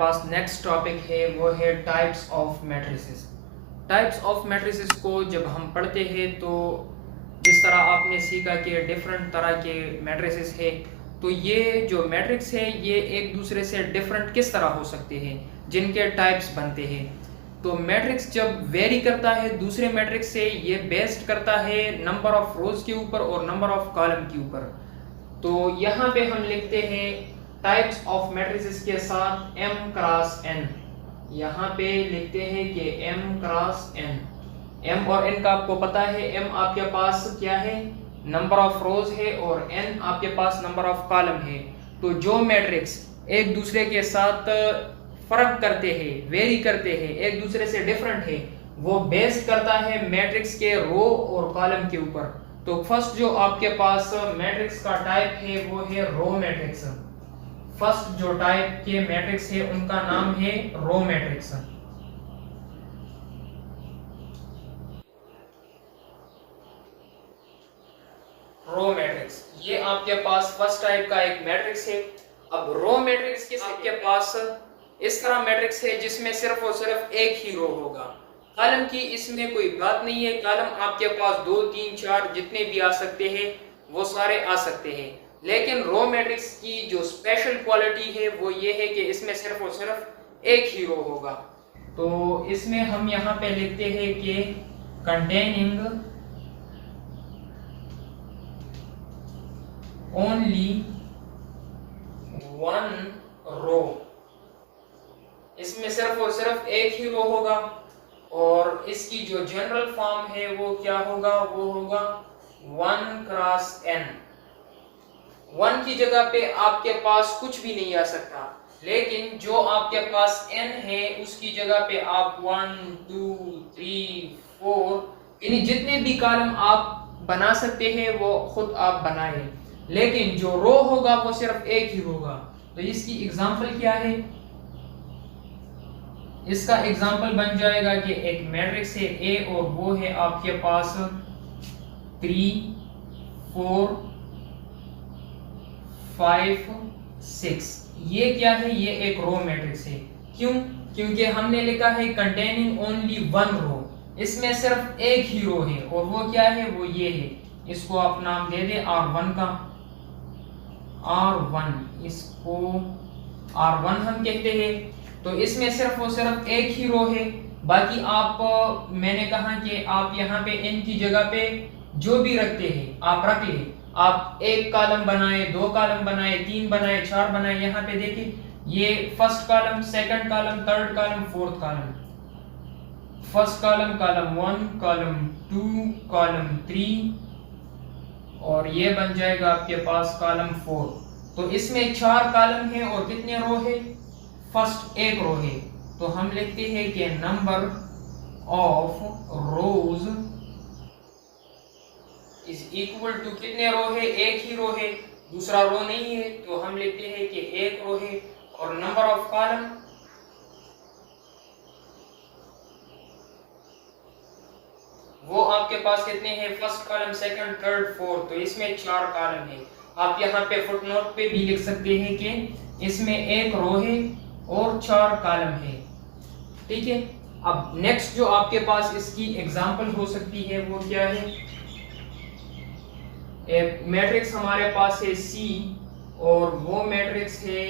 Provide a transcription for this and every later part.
पास next topic है वो है types of matrices. Types of matrices को जब हम पढ़ते हैं तो जिस तरह आपने सीखा कि डिफरेंट तरह के मैट्रिसेस है, तो ये जो मैट्रिक्स है ये एक दूसरे से डिफरेंट किस तरह हो सकते हैं, जिनके टाइप्स बनते हैं। तो मैट्रिक्स जब वेरी करता है दूसरे मैट्रिक्स से, ये बेस्ड करता है नंबर ऑफ रोज के ऊपर और नंबर ऑफ कॉलम के ऊपर। तो यहाँ पे हम लिखते हैं टाइप्स ऑफ मैट्रिसेस के साथ m क्रॉस n। यहाँ पे लिखते हैं कि m क्रॉस n। m और n का आपको पता है, m आपके पास क्या है, नंबर ऑफ रोज है, और n आपके पास नंबर ऑफ कॉलम है। तो जो मैट्रिक्स एक दूसरे के साथ फर्क करते हैं, वेरी करते हैं, एक दूसरे से डिफरेंट है, वो बेस्ड करता है मैट्रिक्स के रो और कॉलम के ऊपर। तो फर्स्ट जो आपके पास मैट्रिक्स का टाइप है वो है रो मैट्रिक्स। फर्स्ट जो टाइप के मैट्रिक्स है उनका नाम है रो मैट्रिक्स। रो मैट्रिक्स ये आपके पास फर्स्ट टाइप का एक मैट्रिक्स है। अब रो मैट्रिक्स के आपके पास इस तरह मैट्रिक्स है जिसमें सिर्फ और सिर्फ एक ही रो होगा। कॉलम की इसमें कोई बात नहीं है, कॉलम आपके पास 2 3 4 जितने भी आ सकते हैं वो सारे आ सकते हैं। लेकिन रो मैट्रिक्स की जो स्पेशल क्वालिटी है वो ये है कि इसमें सिर्फ और सिर्फ एक ही रो होगा। तो इसमें हम यहाँ पे लिखते हैं कि कंटेनिंग ओनली वन रो। इसमें सिर्फ और सिर्फ एक ही रो होगा, और इसकी जो जनरल फॉर्म है वो क्या होगा, वो होगा 1 क्रॉस n। 1 की जगह पे आपके पास कुछ भी नहीं आ सकता, लेकिन जो आपके पास n है उसकी जगह पे आप 1 2 3 4 यानी जितने भी कॉलम आप बना सकते हैं वो खुद आप बनाएं, लेकिन जो रो होगा वो सिर्फ एक ही होगा। तो इसकी एग्जांपल क्या है, इसका एग्जांपल बन जाएगा कि एक मैट्रिक्स है A और वो है आपके पास 3 4 5 6। ये क्या है, ये एक रो मैट्रिक्स है। क्यों? क्योंकि हमने लिखा है कंटेनिंग ओनली वन रो, इसमें सिर्फ एक ही रो है, और वो क्या है, वो ये है। इसको आप नाम दे दे R1 का, R1, इसको R1 हम कहते हैं। तो इसमें सिर्फ और सिर्फ एक ही रो है। बाकी आप मैंने कहा कि आप यहाँ पे n की जगह पे जो भी रखते हैं आप रख ले। आप एक कॉलम बनाए, 2 कॉलम बनाए, 3 बनाए, 4 बनाए। यहाँ पे देखिए ये first column, second column, third column, fourth column. First column column 1, column 2, column 3, और ये बन जाएगा आपके पास कॉलम 4। तो इसमें 4 कॉलम है और कितने रो है, फर्स्ट एक रो है। तो हम लिखते हैं कि number of rows is equal to कितने रो है, एक ही रो है, दूसरा रो नहीं है। तो हम लिखते हैं कि एक रो है, और नंबर ऑफ कॉलम वो आपके पास कितने हैं, first column, second, third, fourth. तो इसमें 4 कॉलम है। आप यहाँ पे फुटनोट पे भी लिख सकते हैं कि इसमें एक रो है और 4 कॉलम है। ठीक है। अब नेक्स्ट जो आपके पास इसकी एग्जांपल हो सकती है वो क्या है, एक मैट्रिक्स हमारे पास है C, और वो मैट्रिक्स है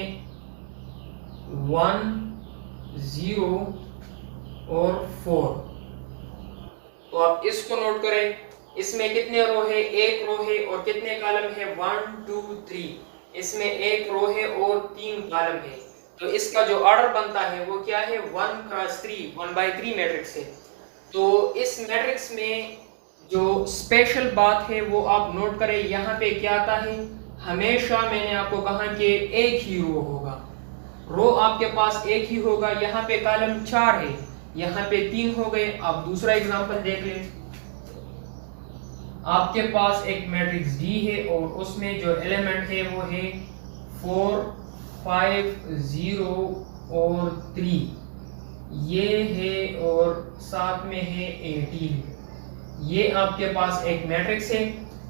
1 0 और 4। तो आप इसको नोट करें, इसमें कितने रो है, एक रो है, और कितने कॉलम है, 1 2 3। इसमें एक रो है और 3 कॉलम है। तो इसका जो ऑर्डर बनता है वो क्या है, 1 क्रॉस 3, 1/3 मैट्रिक्स है। तो इस मैट्रिक्स में जो स्पेशल बात है वो आप नोट करें। यहाँ पे क्या आता है, हमेशा मैंने आपको कहा कि एक ही रो होगा, रो आपके पास एक ही होगा। यहाँ पे कॉलम 4 है, यहाँ पे 3 हो गए। आप दूसरा एग्जांपल देख लें। आपके पास एक मैट्रिक्स D है और उसमें जो एलिमेंट है वो है 4 5 0 और 3, ये है, और साथ में है 18। ये आपके पास एक मैट्रिक्स है।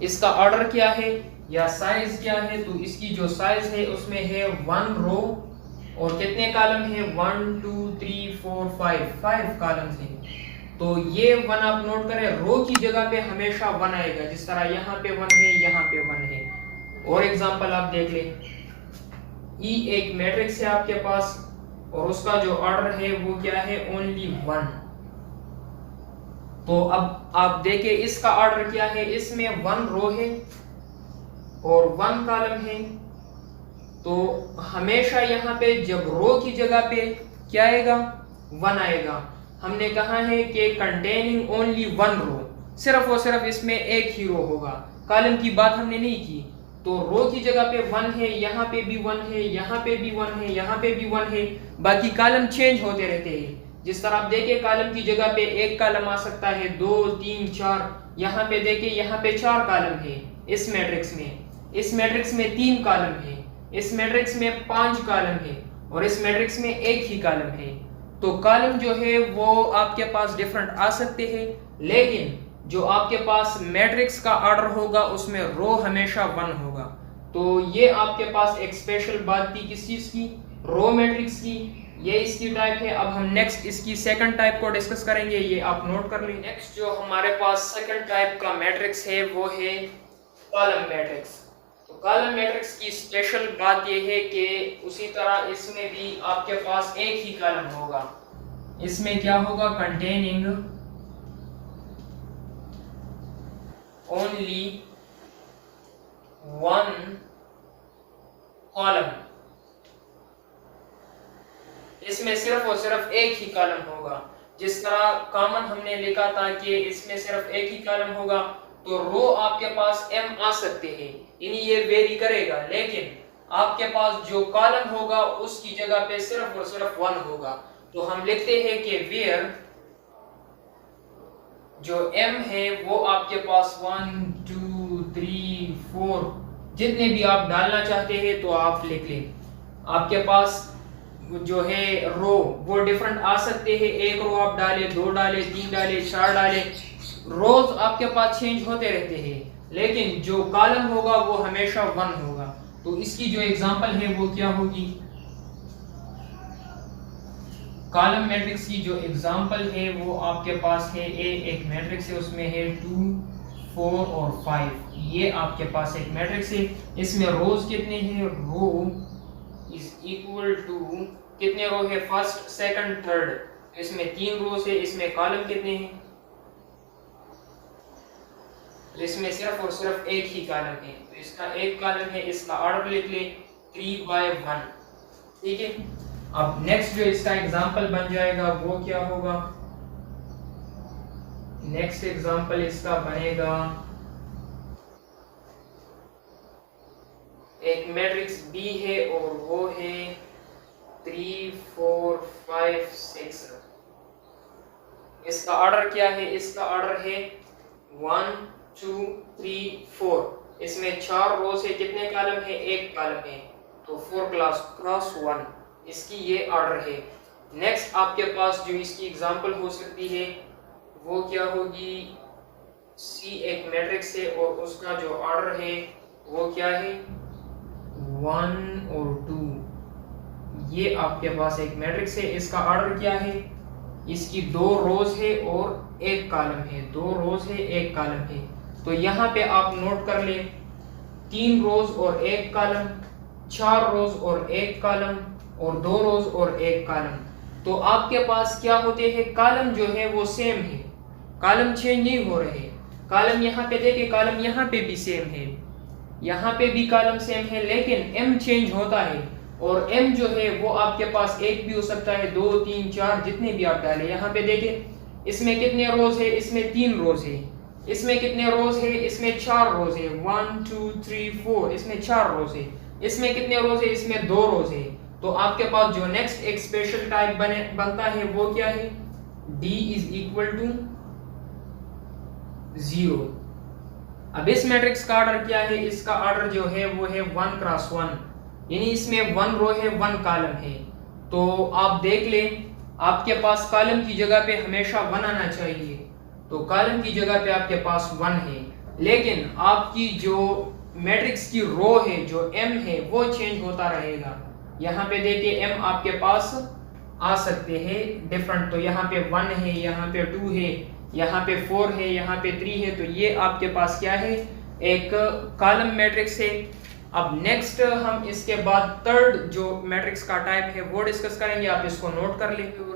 इसका ऑर्डर क्या है या साइज क्या है, तो इसकी जो साइज है उसमें है 1 रो और कितने कॉलम हैं? 1 2 3 4 5 कॉलम्स हैं। तो ये 1 आप नोट करें, रो की जगह पे हमेशा 1 आएगा, जिस तरह यहाँ पे 1 है, यहाँ पे 1 है। और एग्जांपल आप देख लें, ई एक मैट्रिक्स है आपके पास और उसका जो ऑर्डर है वो क्या है? ओनली 1। तो अब आप देखिए इसका ऑर्डर क्या है, इसमें 1 रो है और 1 कॉलम है। तो हमेशा यहाँ पे जब रो की जगह पे क्या आएगा? 1 आएगा। हमने कहा है कि कंटेनिंग ओनली 1 रो, सिर्फ और सिर्फ इसमें एक ही रो होगा, कॉलम की बात हमने नहीं की। तो रो की जगह पे 1 है, यहाँ पे भी 1 है, यहाँ पे भी 1 है, यहाँ पे भी 1 है, बाकी कॉलम चेंज होते रहते हैं। जिस तरह आप देखिए कॉलम की जगह पे एक कॉलम आ सकता है, 2 3 4। यहाँ पे देखिए यहाँ पे 4 कॉलम है इस मैट्रिक्स में, इस मैट्रिक्स में 3 कॉलम है, इस मैट्रिक्स में 5 कॉलम है और इस मैट्रिक्स में एक ही कॉलम है। तो कॉलम जो है वो आपके पास डिफरेंट आ सकते हैं, लेकिन जो आपके पास मैट्रिक्स का ऑर्डर होगा उसमें रो हमेशा 1 होगा। तो ये आपके पास एक स्पेशल बात थी किस चीज की? रो मैट्रिक्स की। ये इसकी टाइप है। अब हम नेक्स्ट इसकी सेकंड टाइप को डिस्कस करेंगे, ये आप नोट कर लें। नेक्स्ट जो हमारे पास सेकंड टाइप का मैट्रिक्स है वो है कॉलम मैट्रिक्स। तो कॉलम मैट्रिक्स की स्पेशल बात ये है कि उसी तरह इसमें भी आपके पास एक ही कॉलम होगा। इसमें क्या होगा? Containing only 1 column. इसमें सिर्फ और सिर्फ एक ही कॉलम होगा। जिस तरह कॉमन हमने लिखा था कि इसमें सिर्फ एक ही कॉलम होगा, तो रो आपके पास m आ सकते हैं, यानी ये वेरी करेगा, लेकिन आपके पास जो कॉलम होगा उसकी जगह पे सिर्फ और सिर्फ 1 होगा। तो हम लिखते हैं कि वेयर जो m है वो आपके पास 1 2 3 4 जितने भी आप डालना चाहते हैं तो आप लिख लें। आपके पास जो है रो वो डिफरेंट आ सकते हैं, एक रो आप डाले, 2 डाले, 3 डाले, 4 डाले, रोज आपके पास चेंज होते रहते हैं, लेकिन जो कॉलम होगा वो हमेशा 1 होगा। तो इसकी जो एग्जांपल है वो क्या होगी? कॉलम मैट्रिक्स की जो एग्जांपल है वो आपके पास है एक मैट्रिक्स है, उसमें है 2 4 और 5। ये आपके पास एक मैट्रिक्स है, इसमें रोज कितने हैं? रो इज इक्वल टू कितने रो है? First second third. इसमें 3 रोज है। इसमें कॉलम कितने हैं? तो इसमें सिर्फ और सिर्फ एक ही कॉलम है, तो इसका एक कॉलम है, इसका ऑर्डर लिख ले 3/1। ठीक है। अब नेक्स्ट जो इसका एग्जांपल बन जाएगा वो क्या होगा? नेक्स्ट एग्जांपल इसका बनेगा एक मैट्रिक्स B है और वो है 3 4 5 6। इसका ऑर्डर क्या है? इसका ऑर्डर है 1 2 3 4। इसमें 4 रोज है, कितने कॉलम है? एक कॉलम है, तो 4 क्रॉस 1 इसकी ये ऑर्डर है। नेक्स्ट आपके पास जो इसकी एग्जांपल हो सकती है वो क्या होगी? C एक मैट्रिक्स है और उसका जो ऑर्डर है वो क्या है? 1 और 2। ये आपके पास एक मैट्रिक्स है, इसका ऑर्डर क्या है? इसकी 2 रोज है और एक कॉलम है, 2 रोज है, एक कॉलम है। तो यहाँ पे आप नोट कर ले 3 रोज और एक कॉलम, 4 रोज और एक कॉलम और 2 रोज और एक कॉलम। तो आपके पास क्या होते हैं? कॉलम जो है वो सेम है, कॉलम चेंज नहीं हो रहे। कॉलम यहाँ पे देखिए, कॉलम यहाँ पे भी सेम है, यहाँ पे भी कॉलम सेम है, लेकिन m चेंज होता है। और m जो है वो आपके पास एक भी हो सकता है, 2 3 4 जितने भी आप डालें। यहाँ पे देखिए इसमें कितने रोज है? इसमें 3 रोज है। इसमें कितने रोज है? इसमें 4 रोज है, 1 2 3 4। इसमें 4 रोज है। इसमें कितने रोज है? इसमें 2 रोज है। तो आपके पास जो नेक्स्ट एक स्पेशल टाइप बनता है वो क्या है? D is equal to 0। अब इस मैट्रिक्स का ऑर्डर क्या है? इसका ऑर्डर जो है वो है 1 क्रॉस 1, यानी इसमें 1 रो है, 1 कॉलम है। तो आप देख लें आपके पास कॉलम की जगह पे हमेशा 1 आना चाहिए, तो कॉलम की जगह पे आपके पास 1 है, लेकिन आपकी जो मैट्रिक्स की रो है जो m है वो चेंज होता रहेगा। यहाँ पे देखिए m आपके पास आ सकते हैं डिफरेंट, तो यहाँ पे 1 है, यहाँ पे 2 है, यहाँ पे 4 है, यहाँ पे 3 है, तो ये आपके पास क्या है, एक कॉलम मैट्रिक्स है। अब नेक्स्ट हम इसके बाद थर्ड जो मैट्रिक्स का टाइप है वो डिस्कस करेंगे, आप इसको नोट कर लेंगे।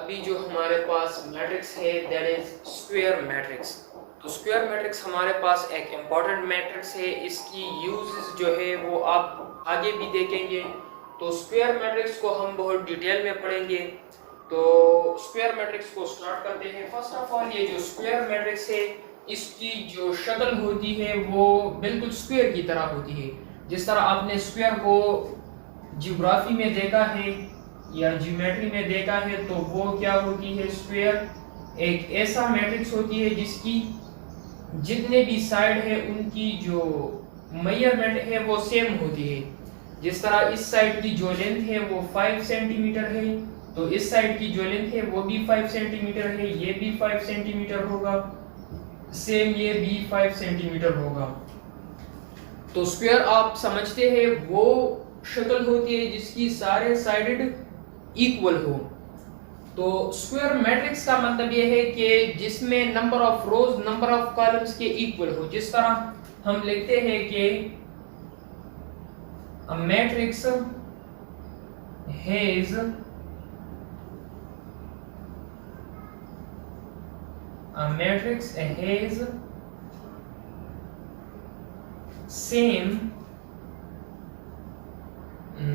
अभी जो हमारे पास मैट्रिक्स है दैट इज स्क्वायर मैट्रिक्स। तो स्क्वायर मैट्रिक्स हमारे पास एक इम्पॉर्टेंट मैट्रिक्स है, इसकी यूज जो है वो आप आगे भी देखेंगे। तो स्क्वायर मैट्रिक्स को हम बहुत डिटेल में पढ़ेंगे। तो स्क्वायर मैट्रिक्स को स्टार्ट करते हैं। फर्स्ट ऑफ ऑल ये जो स्क्वायर मैट्रिक्स है इसकी जो शक्ल होती है वो बिल्कुल स्क्वायर की तरह होती है। जिस तरह आपने स्क्वायर को ज्योग्राफी में देखा है या ज्योमेट्री में देखा है तो वो क्या होती है, स्क्वायर एक ऐसा मैट्रिक्स होती है जिसकी जितने भी साइड है उनकी जो मेजरमेंट है वो सेम होती है। जिस तरह इस साइड की जो लेंथ है वो 5 सेंटीमीटर है, तो इस साइड की जो लेंथ है वो भी 5 सेंटीमीटर है, ये भी 5 सेंटीमीटर होगा, सेम ये भी 5 सेंटीमीटर होगा। तो स्क्वायर आप समझते हैं वो शक्ल होती है जिसकी सारे साइडेड इक्वल हो। तो स्क्वायर मैट्रिक्स का मतलब ये है कि जिसमें number of rows number of columns के इक्वल हो। जिस तरह हम लिखते हैं कि a matrix has same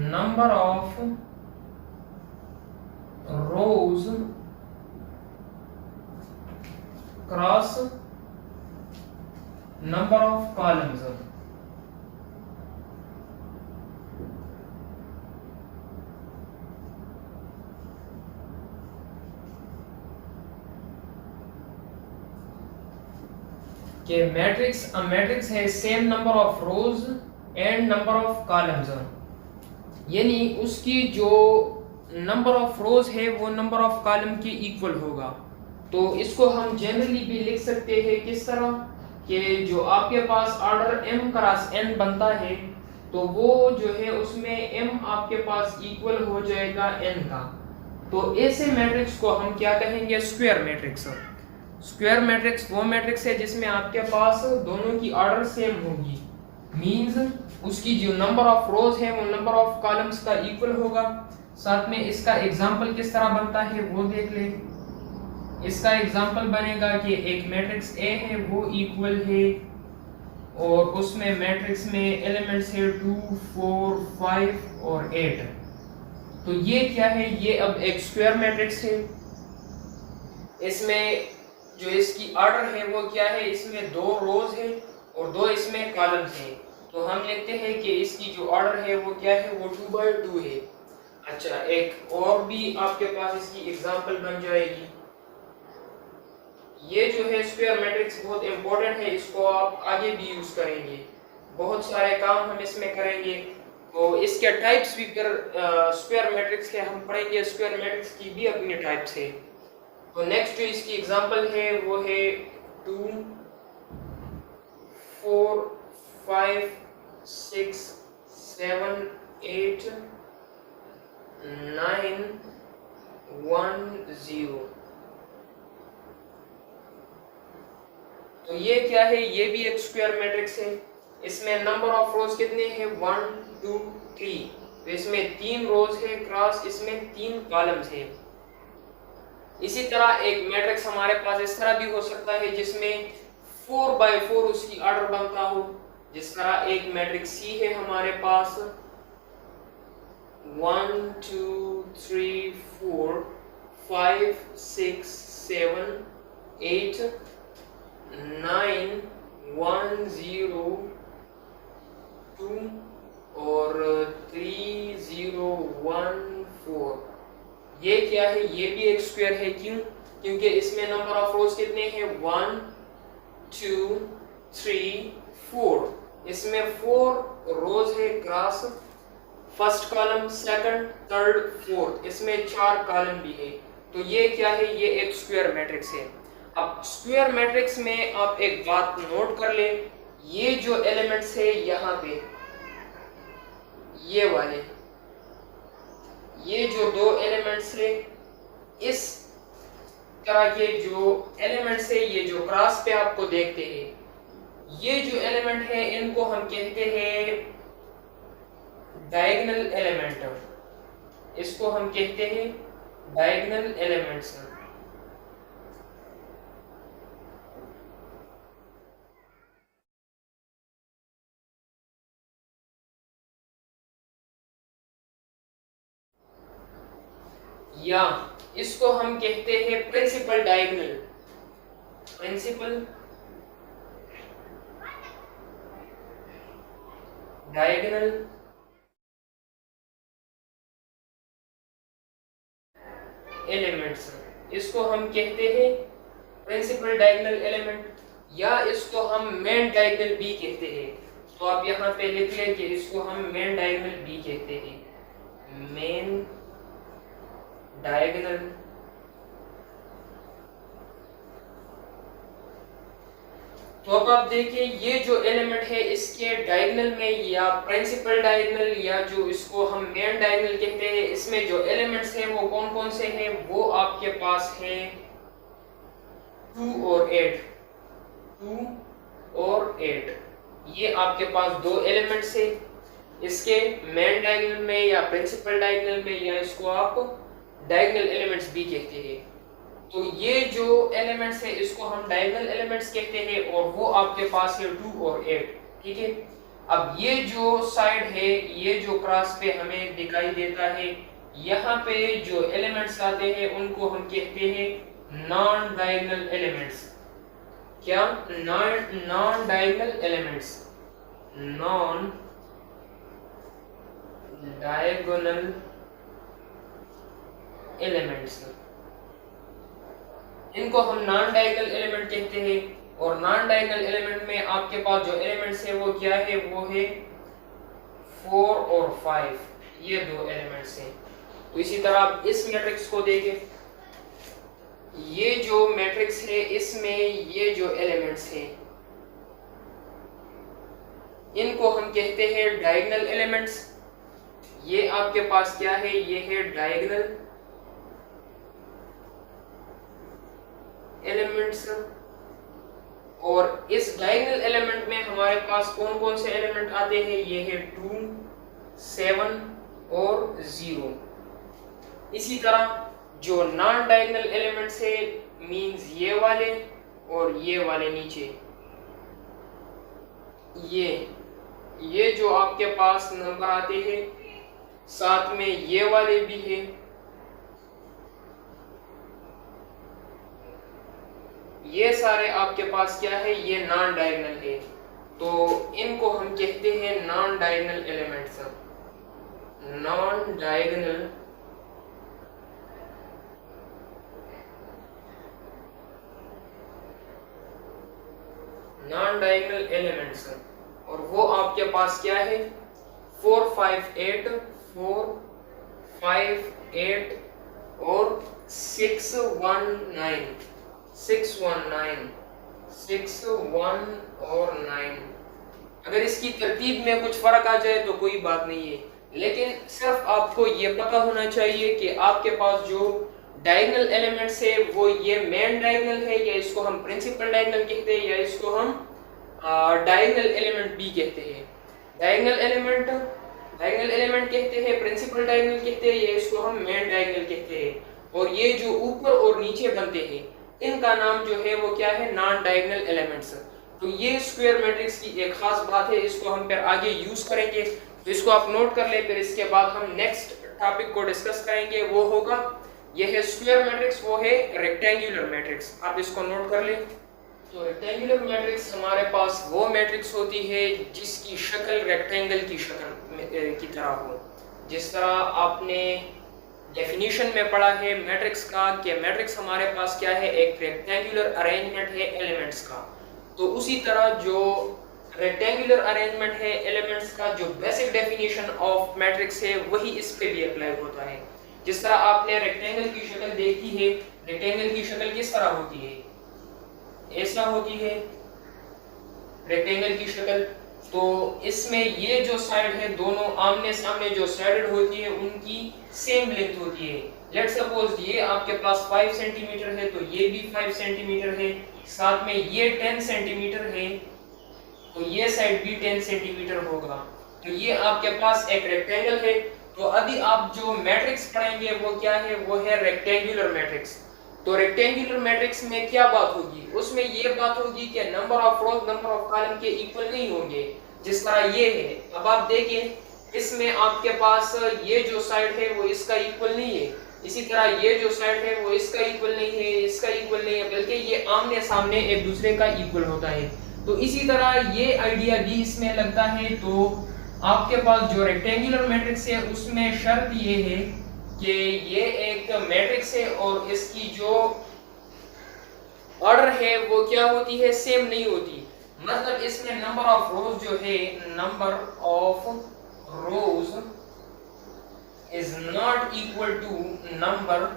number of rows cross number of columns। कि मैट्रिक्स है same number of rose and number of columns, यानी उसकी जो नंबर ऑफ रोज है वो नंबर ऑफ कॉलम के इक्वल होगा। तो इसको हम जनरली भी लिख सकते हैं किस तरह कि जो आपके पास ऑर्डर m क्रॉस n बनता है तो वो जो है उसमें m आपके पास इक्वल हो जाएगा n का। तो ऐसे मैट्रिक्स को हम क्या कहेंगे, स्क्वायर मैट्रिक्स। स्क्वायर मैट्रिक्स वो मैट्रिक्स है जिसमें आपके पास दोनों की ऑर्डर सेम होगी, मींस उसकी जो नंबर ऑफ रोज है वो नंबर ऑफ कॉलम्स का इक्वल होगा। साथ में इसका एग्जांपल किस तरह बनता है वो देख ले। इसका एग्जांपल बनेगा कि एक मैट्रिक्स A है वो इक्वल है और उसमें मैट्रिक्स में एलिमेंट्स है 2, 4, 5 और 8। तो ये क्या है, ये अब एक स्क्वायर मैट्रिक्स है। इसमें जो इसकी ऑर्डर है वो क्या है, इसमें 2 रोज है और 2 इसमें कॉलम्स हैं। तो हम लिखते हैं कि इसकी जो ऑर्डर है वो क्या है, वो 2/2 है। अच्छा, एक और भी आपके पास इसकी एग्जांपल बन जाएगी। ये जो है स्क्वायर मैट्रिक्स बहुत इंपॉर्टेंट है, इसको आप आगे भी यूज करेंगे, बहुत सारे काम हम इसमें करेंगे। तो इसके टाइप्स भी फिर स्क्वायर मैट्रिक्स के हम पढ़ेंगे, स्क्वायर मैट्रिक्स की भी अपनी टाइप्स है। तो नेक्स्ट जो इसकी एग्जांपल है वो है 2, 4, 5, 6, 7, 8, 9, 1, 0। तो ये क्या है, ये भी एक स्क्वायर मैट्रिक्स है। इसमें नंबर ऑफ रोज कितने हैं, 1, 2, 3। तो इसमें 3 रोज है क्रॉस इसमें 3 कॉलम्स है। इसी तरह एक मैट्रिक्स हमारे पास इस तरह भी हो सकता है जिसमें 4/4 उसकी ऑर्डर बनता हो। जिस तरह एक मैट्रिक्स C है हमारे पास 1, 2, 3, 4, 5, 6, 7, 8, 9, 1, 0, 2 और 3, 0, 1, 4। ये क्या है, ये भी एक स्क्वायर है। क्यों? क्योंकि इसमें नंबर ऑफ रोज कितने हैं, 1, 2, 3, 4। इसमें 4 रोज है cross first column, second, third, fourth. इसमें 4 कॉलम भी है। तो ये क्या है, ये एक स्क्वायर मैट्रिक्स है। अब स्क्वायर मैट्रिक्स में आप एक बात नोट कर ले, ये जो एलिमेंट्स है यहाँ पे ये वाले, ये जो दो एलिमेंट्स है, इस तरह के जो एलिमेंट्स है, ये जो क्रॉस पे आपको देखते हैं, ये जो एलिमेंट है इनको हम कहते हैं डायगोनल एलिमेंट। इसको हम कहते हैं डायगोनल एलिमेंट्स। या इसको हम कहते हैं principal diagonal. Principal diagonal elements, इसको हम कहते हैं प्रिंसिपल डायगोनल एलिमेंट, या इसको हम मेन डायगोनल भी कहते हैं। तो आप यहाँ पे लिख लें कि इसको हम मेन डायगोनल भी कहते हैं, मेन डायगोनल। तो अब आप देखिए ये जो एलिमेंट है इसके डायगोनल में, या प्रिंसिपल डायगोनल, या जो इसको हम मेन डायगोनल कहते हैं, इसमें जो एलिमेंट्स हैं वो कौन कौन से हैं, वो आपके पास है 2 और 8। 2 और 8 ये आपके पास दो एलिमेंट्स है इसके मेन डायगोनल में या प्रिंसिपल डायगोनल में, या इसको आप डायगोनल एलिमेंट्स भी कहते हैं। तो ये जो एलिमेंट्स है इसको हम डायगोनल एलिमेंट्स कहते हैं, और वो आपके पास है 2 और 8। ठीक है। अब ये जो साइड है, ये जो क्रॉस पे हमें दिखाई देता है, यहाँ पे जो एलिमेंट्स आते हैं उनको हम कहते हैं नॉन डायगोनल एलिमेंट्स। क्या? Non diagonal elements. Non diagonal elements, इनको हम नॉन डायगोनल एलिमेंट कहते हैं। और नॉन डायगोनल एलिमेंट में आपके पास जो एलिमेंट्स है वो क्या है, वो है 4 और 5, ये दो एलिमेंट्स हैं। तो इसी तरह आप इस मैट्रिक्स को देखें, ये जो मैट्रिक्स है इसमें ये जो एलिमेंट्स हैं इनको हम कहते हैं डायगोनल एलिमेंट्स। ये आपके पास क्या है, ये है डायगोनल एलिमेंट्स। और इस डायगोनल एलिमेंट में हमारे पास कौन कौन से एलिमेंट आते हैं, ये है 2, 7 और 0। इसी तरह जो नॉन डायगोनल एलिमेंट्स है, मींस ये वाले और ये वाले नीचे, ये जो आपके पास नंबर आते हैं, साथ में ये वाले भी है, ये सारे आपके पास क्या है, ये नॉन डायगोनल है। तो इनको हम कहते हैं non diagonal elements. Non diagonal elements. और वो आपके पास क्या है, 4, 5, 8, 4, 5, 8 और 6, 1, 9, 6, 1, 9, 6, 1 और 9। अगर इसकी तरतीब में कुछ फर्क आ जाए तो कोई बात नहीं है, लेकिन सिर्फ आपको ये पता होना चाहिए कि आपके पास जो डायगोनल एलिमेंट्स है वो ये मेन डायगोनल है, या इसको हम प्रिंसिपल डायगोनल कहते हैं, या इसको हम डायगोनल एलिमेंट भी कहते हैं। डायगोनल एलिमेंट कहते हैं, प्रिंसिपल डायगोनल कहते हैं, या इसको हम मेन डायगोनल कहते हैं। और ये जो ऊपर और नीचे बनते हैं इनका नाम जो है वो क्या है, नॉन डायगोनल एलिमेंट्स। तो ये स्क्वायर मैट्रिक्स की एक खास बात है, इसको हम फिर आगे यूज करेंगे, तो इसको आप नोट कर ले। फिर इसके बाद हम नेक्स्ट टॉपिक को डिस्कस करेंगे, वो होगा ये है स्क्वायर मैट्रिक्स, वो है रेक्टेंगुलर मैट्रिक्स। आप इसको नोट कर ले। तो रेक्टेंगुलर मैट्रिक्स हमारे पास वो मैट्रिक्स होती है जिसकी शक्ल रेक्टेंगल की शक्ल की तरह हो। जिस तरह आपने डेफिनेशन में पढ़ा है मैट्रिक्स का कि मैट्रिक्स हमारे पास क्या है, एक रेक्टेंगुलर अरेंजमेंट है एलिमेंट्स का। तो उसी तरह जो रेक्टेंगुलर अरेंजमेंट है एलिमेंट्स का, जो बेसिक डेफिनेशन ऑफ मैट्रिक्स है वही इस पे भी अप्लाई होता है। जिस तरह आपने रेक्टेंगल की शक्ल देखी है, रेक्टेंगल की शक्ल किस तरह होती है, ऐसा होती है रेक्टेंगल की शक्ल। तो इसमें ये जो साइड है दोनों आमने सामने जो साइडेड होती है उनकी सेम लेंथ होती है। लेट सपोज ये आपके पास 5 सेंटीमीटर है तो ये भी 5 सेंटीमीटर है, साथ में ये 10 सेंटीमीटर है तो ये साइड भी 10 सेंटीमीटर होगा। तो ये आपके पास एक रेक्टेंगल है। तो अभी आप जो मैट्रिक्स पढ़ेंगे वो क्या है, वो है रेक्टेंगुलर मैट्रिक्स। तो रेक्टेंगुलर मैट्रिक्स में क्या बात होगी, उसमें ये बात होगी कि number of rows number of column के इक्वल नहीं होंगे, जिस तरह ये है। अब आप देखिए इसमें आपके पास ये जो साइड है वो इसका इक्वल नहीं है, इसी तरह ये जो साइड है वो इसका इक्वल नहीं है, इसका इक्वल नहीं है, बल्कि ये आमने सामने एक दूसरे का इक्वल होता है। तो इसी तरह ये आइडिया भी इसमें लगता है। तो आपके पास जो रेक्टेंगुलर मैट्रिक्स है उसमें शर्त ये है कि ये एक मैट्रिक्स है और इसकी जो ऑर्डर है वो क्या होती है, सेम नहीं होती। मतलब इसमें नंबर ऑफ रोज जो है, number of rows is not equal to number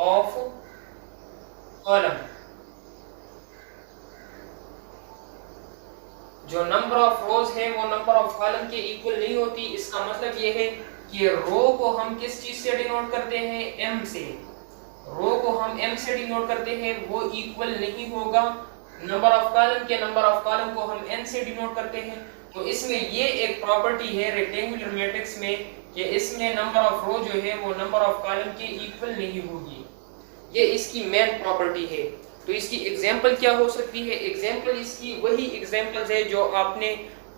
of column. जो नंबर ऑफ रोज है वो नंबर ऑफ कॉलम के इक्वल नहीं होती। इसका मतलब ये है कि रो को हम किस चीज से डिनोट करते हैं, m से। रो को हम m से डिनोट करते हैं, वो इक्वल नहीं होगा नंबर ऑफ कॉलम के। नंबर ऑफ कॉलम को हम n से डिनोट करते हैं। तो इसमें ये एक प्रॉपर्टी है रेक्टेंगुलर मैट्रिक्स में कि इसमें नंबर ऑफ रो जो है वो नंबर ऑफ कॉलम के इक्वल नहीं होगी। ये इसकी मेन प्रॉपर्टी है। तो इसकी एग्जांपल क्या हो सकती है, एग्जांपल इसकी वही एग्जांपल्स है जो आपने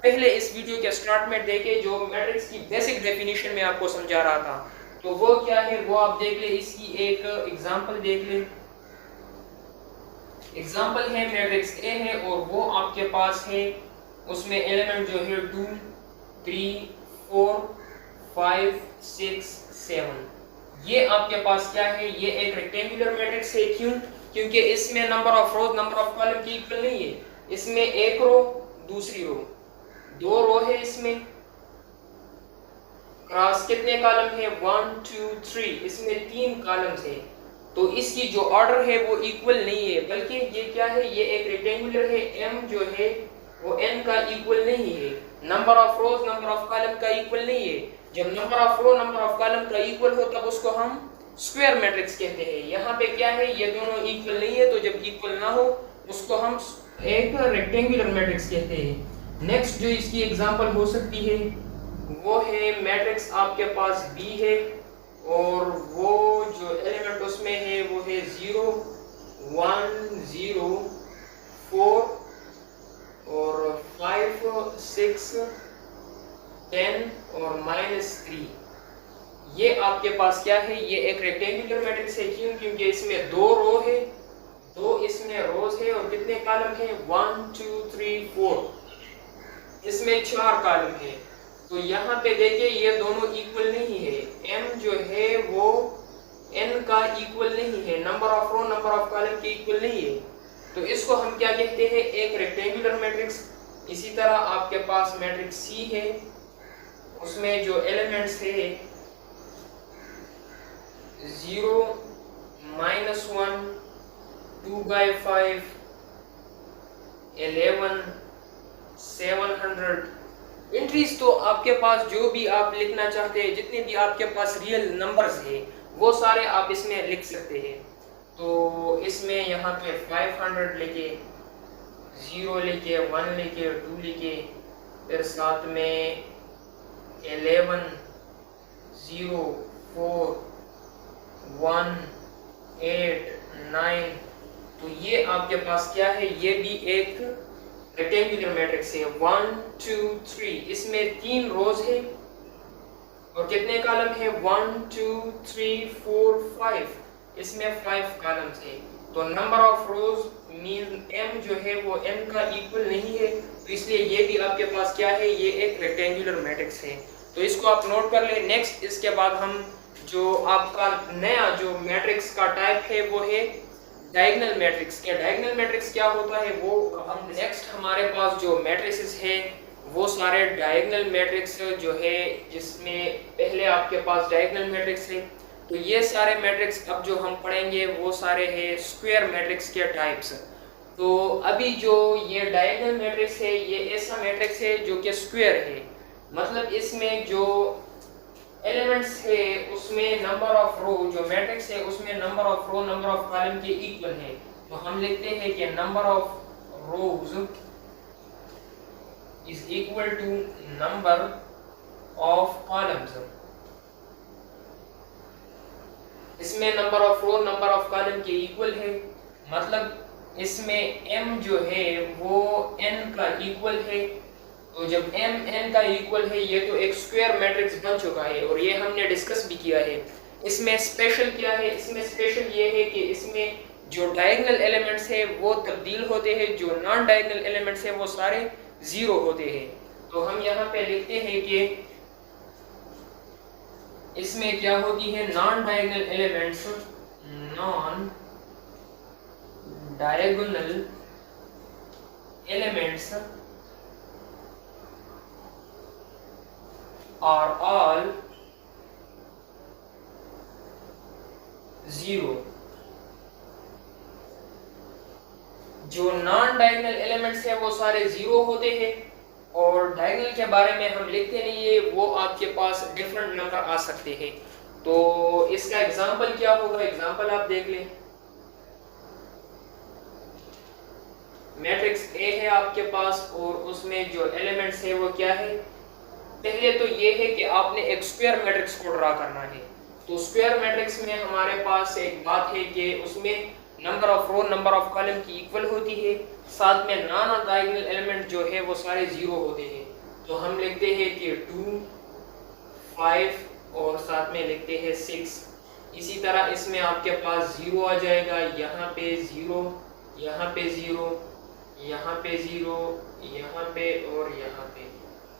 पहले इस वीडियो के स्टार्ट में देखे, जो मैट्रिक्स की बेसिक डेफिनेशन में आपको समझा रहा था। तो वो क्या है वो आप देख ले, इसकी एक एग्जांपल देख ले। एग्जांपल है मैट्रिक्स ए है और वो आपके पास है, उसमें एलिमेंट जो है 2 3 4 5 6 7। ये आपके पास क्या है, ये एक रेक्टेंगुलर मैट्रिक्स है। क्यों, क्योंकि इसमें number of rows number of column की इक्वल नहीं है। इसमें एक रो दूसरी रो, दो रो है, इसमें क्रॉस कितने कॉलम है, 1 2 3, इसमें 3 कॉलम्स है। तो इसकी जो ऑर्डर है वो इक्वल नहीं है, बल्कि ये क्या है, ये एक रेक्टेंगुलर है। m जो है वो n का इक्वल नहीं है। Number of rows number of column का इक्वल नहीं है। जब number of row number of column का इक्वल हो तब उसको हम स्क्वायर मैट्रिक्स कहते हैं। यहाँ पे क्या है, ये दोनों इक्वल नहीं है, तो जब इक्वल ना हो उसको हम एक रेक्टेंगुलर मैट्रिक्स कहते हैं। नेक्स्ट जो इसकी एग्जांपल हो सकती है वो है मैट्रिक्स आपके पास B है और वो जो एलिमेंट उसमें है वो है 0 1 0 4 और 5 6 10 और -3। ये आपके पास क्या है, ये एक रेक्टेंगुलर मैट्रिक्स है। क्यों, क्योंकि इसमें दो रो है, दो इसमें रोज है और कितने कॉलम है, 1 2 3 4, इसमें 4 कॉलम है। तो यहाँ पे देखिए ये दोनों इक्वल नहीं है। m जो है वो n का इक्वल नहीं है, number of row number of column के इक्वल नहीं है। तो इसको हम क्या कहते हैं, एक रेक्टेंगुलर मैट्रिक्स। इसी तरह आपके पास मैट्रिक्स C है, उसमें जो एलिमेंट्स है 0 -1 2/5 11 700 एंट्रीज। तो आपके पास जो भी आप लिखना चाहते हैं, जितने भी आपके पास रियल नंबर्स है वो सारे आप इसमें लिख सकते हैं। तो इसमें यहाँ पे 500 लिखे, 0 लिखे, 1 लिखे, 2 लिखे, फिर साथ में 11 0 4 1 8 9। तो ये आपके पास क्या है, ये भी एक रेक्टेंगुलर मैट्रिक्स है। 1 2 3, इसमें 3 रोज है और कितने कॉलम है, 1 2 3 4 5, इसमें 5 कॉलम्स है। तो number of rose mean m जो है वो n का इक्वल नहीं है, तो इसलिए ये भी आपके पास क्या है, ये एक रेक्टेंगुलर मैट्रिक्स है। तो इसको आप नोट कर ले। नेक्स्ट इसके बाद हम जो आपका नया जो मैट्रिक्स का टाइप है वो है डायगोनल मैट्रिक्स। क्या डायगोनल मैट्रिक्स क्या होता है वो हम नेक्स्ट, हमारे पास जो मैट्रिसेस है वो सारे डायगोनल मैट्रिक्स जो है, जिसमें पहले आपके पास डायगोनल मैट्रिक्स है। तो ये सारे मैट्रिक्स अब जो हम पढ़ेंगे वो सारे हैं स्क्वायर मैट्रिक्स के टाइप्स। तो अभी जो ये डायगोनल मैट्रिक्स है ये ऐसा मैट्रिक्स है जो कि स्क्वायर है, मतलब इसमें जो एलिमेंट्स है उसमें नंबर ऑफ रो, जो मैट्रिक्स है उसमें number of row number of column के इक्वल है। तो हम लिखते हैं कि number of rows is equal to number of columns. इसमें number of row number of column के इक्वल है, मतलब इसमें m जो है वो n का इक्वल है। तो जब m n का इक्वल है ये तो एक स्क्वायर मैट्रिक्स बन चुका है और ये हमने डिस्कस भी किया है। इसमें स्पेशल क्या है, इसमें स्पेशल ये है कि इसमें जो डायगोनल एलिमेंट्स है वो तब्दील होते हैं, जो नॉन डायगोनल एलिमेंट्स है वो सारे जीरो होते हैं। तो हम यहाँ पे लिखते हैं कि इसमें क्या होती है, non diagonal elements, non diagonal elements are all zero. जो नॉन डायगोनल एलिमेंट्स है वो सारे जीरो होते हैं और डायगोनल के बारे में हम लिखते नहीं है, वो आपके पास डिफरेंट नंबर आ सकते हैं। तो इसका एग्जांपल क्या होगा, एग्जांपल आप देख लें। मैट्रिक्स ए है आपके पास और उसमें जो एलिमेंट्स है वो क्या है, पहले तो ये है कि आपने एक स्क्वायर मैट्रिक्स को ड्रा करना है। तो स्क्वायर मैट्रिक्स में हमारे पास एक बात है कि उसमें number of row number of column की इक्वल होती है, साथ में नॉन डायगोनल एलिमेंट जो है वो सारे जीरो होते हैं। तो हम लिखते हैं कि 2 5 और साथ में लिखते हैं 6। इसी तरह इसमें आपके पास जीरो आ जाएगा, यहाँ पे जीरो, यहाँ पे जीरो, यहाँ पे जीरो, यहाँ पे और यहाँ पे।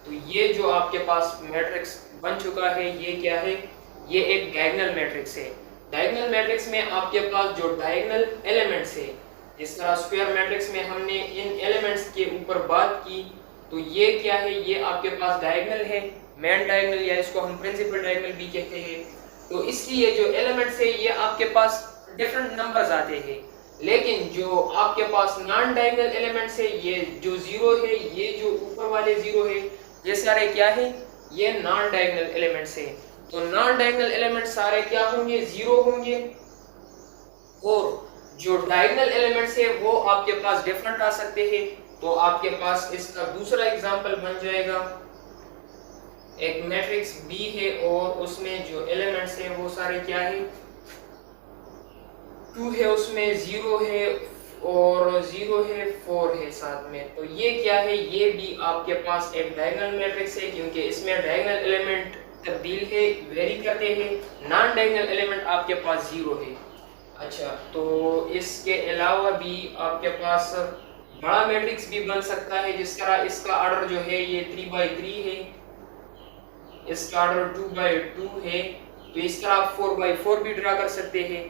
तो ये जो आपके पास मैट्रिक्स बन चुका है ये क्या है, ये एक डायगोनल मैट्रिक्स है। डायगोनल मैट्रिक्स में आपके पास जो डायगोनल एलिमेंट्स है, जिस तरह स्क्वायर मैट्रिक्स में हमने इन एलिमेंट्स के ऊपर बात की, तो ये क्या है, ये आपके पास डायगोनल है, मेन डायगोनल या इसको हम प्रिंसिपल डायगोनल भी कहते हैं। तो इसलिए जो एलिमेंट्स है ये आपके पास डिफरेंट नंबर्स आते हैं, लेकिन जो आपके पास नॉन डायगोनल एलिमेंट्स है ये जो जीरो है, ये जो ऊपर वाले जीरो है, ये सारे क्या है, ये नॉन डायगोनल एलिमेंट्स है। तो नॉन डायगोनल एलिमेंट सारे क्या होंगे, जीरो होंगे। और जो डायगोनल एलिमेंट्स है वो आपके पास डिफरेंट आ सकते हैं। तो आपके पास इसका दूसरा एग्जांपल बन जाएगा, एक मैट्रिक्स बी है और उसमें जो एलिमेंट्स है वो सारे क्या है, 2 है, उसमें 0 है और 0 है, 4 है साथ में। तो ये क्या है, ये भी आपके पास एक डायगोनल मैट्रिक्स है, क्योंकि इसमें डायगोनल एलिमेंट तब्दील है, वेरी करते हैं। नॉन डायगोनल एलिमेंट आपके पास 0 है। अच्छा, तो इसके अलावा भी आपके पास बड़ा मैट्रिक्स भी बन सकता है, जिस तरह इसका ऑर्डर जो है ये 3/3 है, इसका ऑर्डर 2/2 है। तो इस तरह आप 4/4 भी ड्रा कर सकते हैं,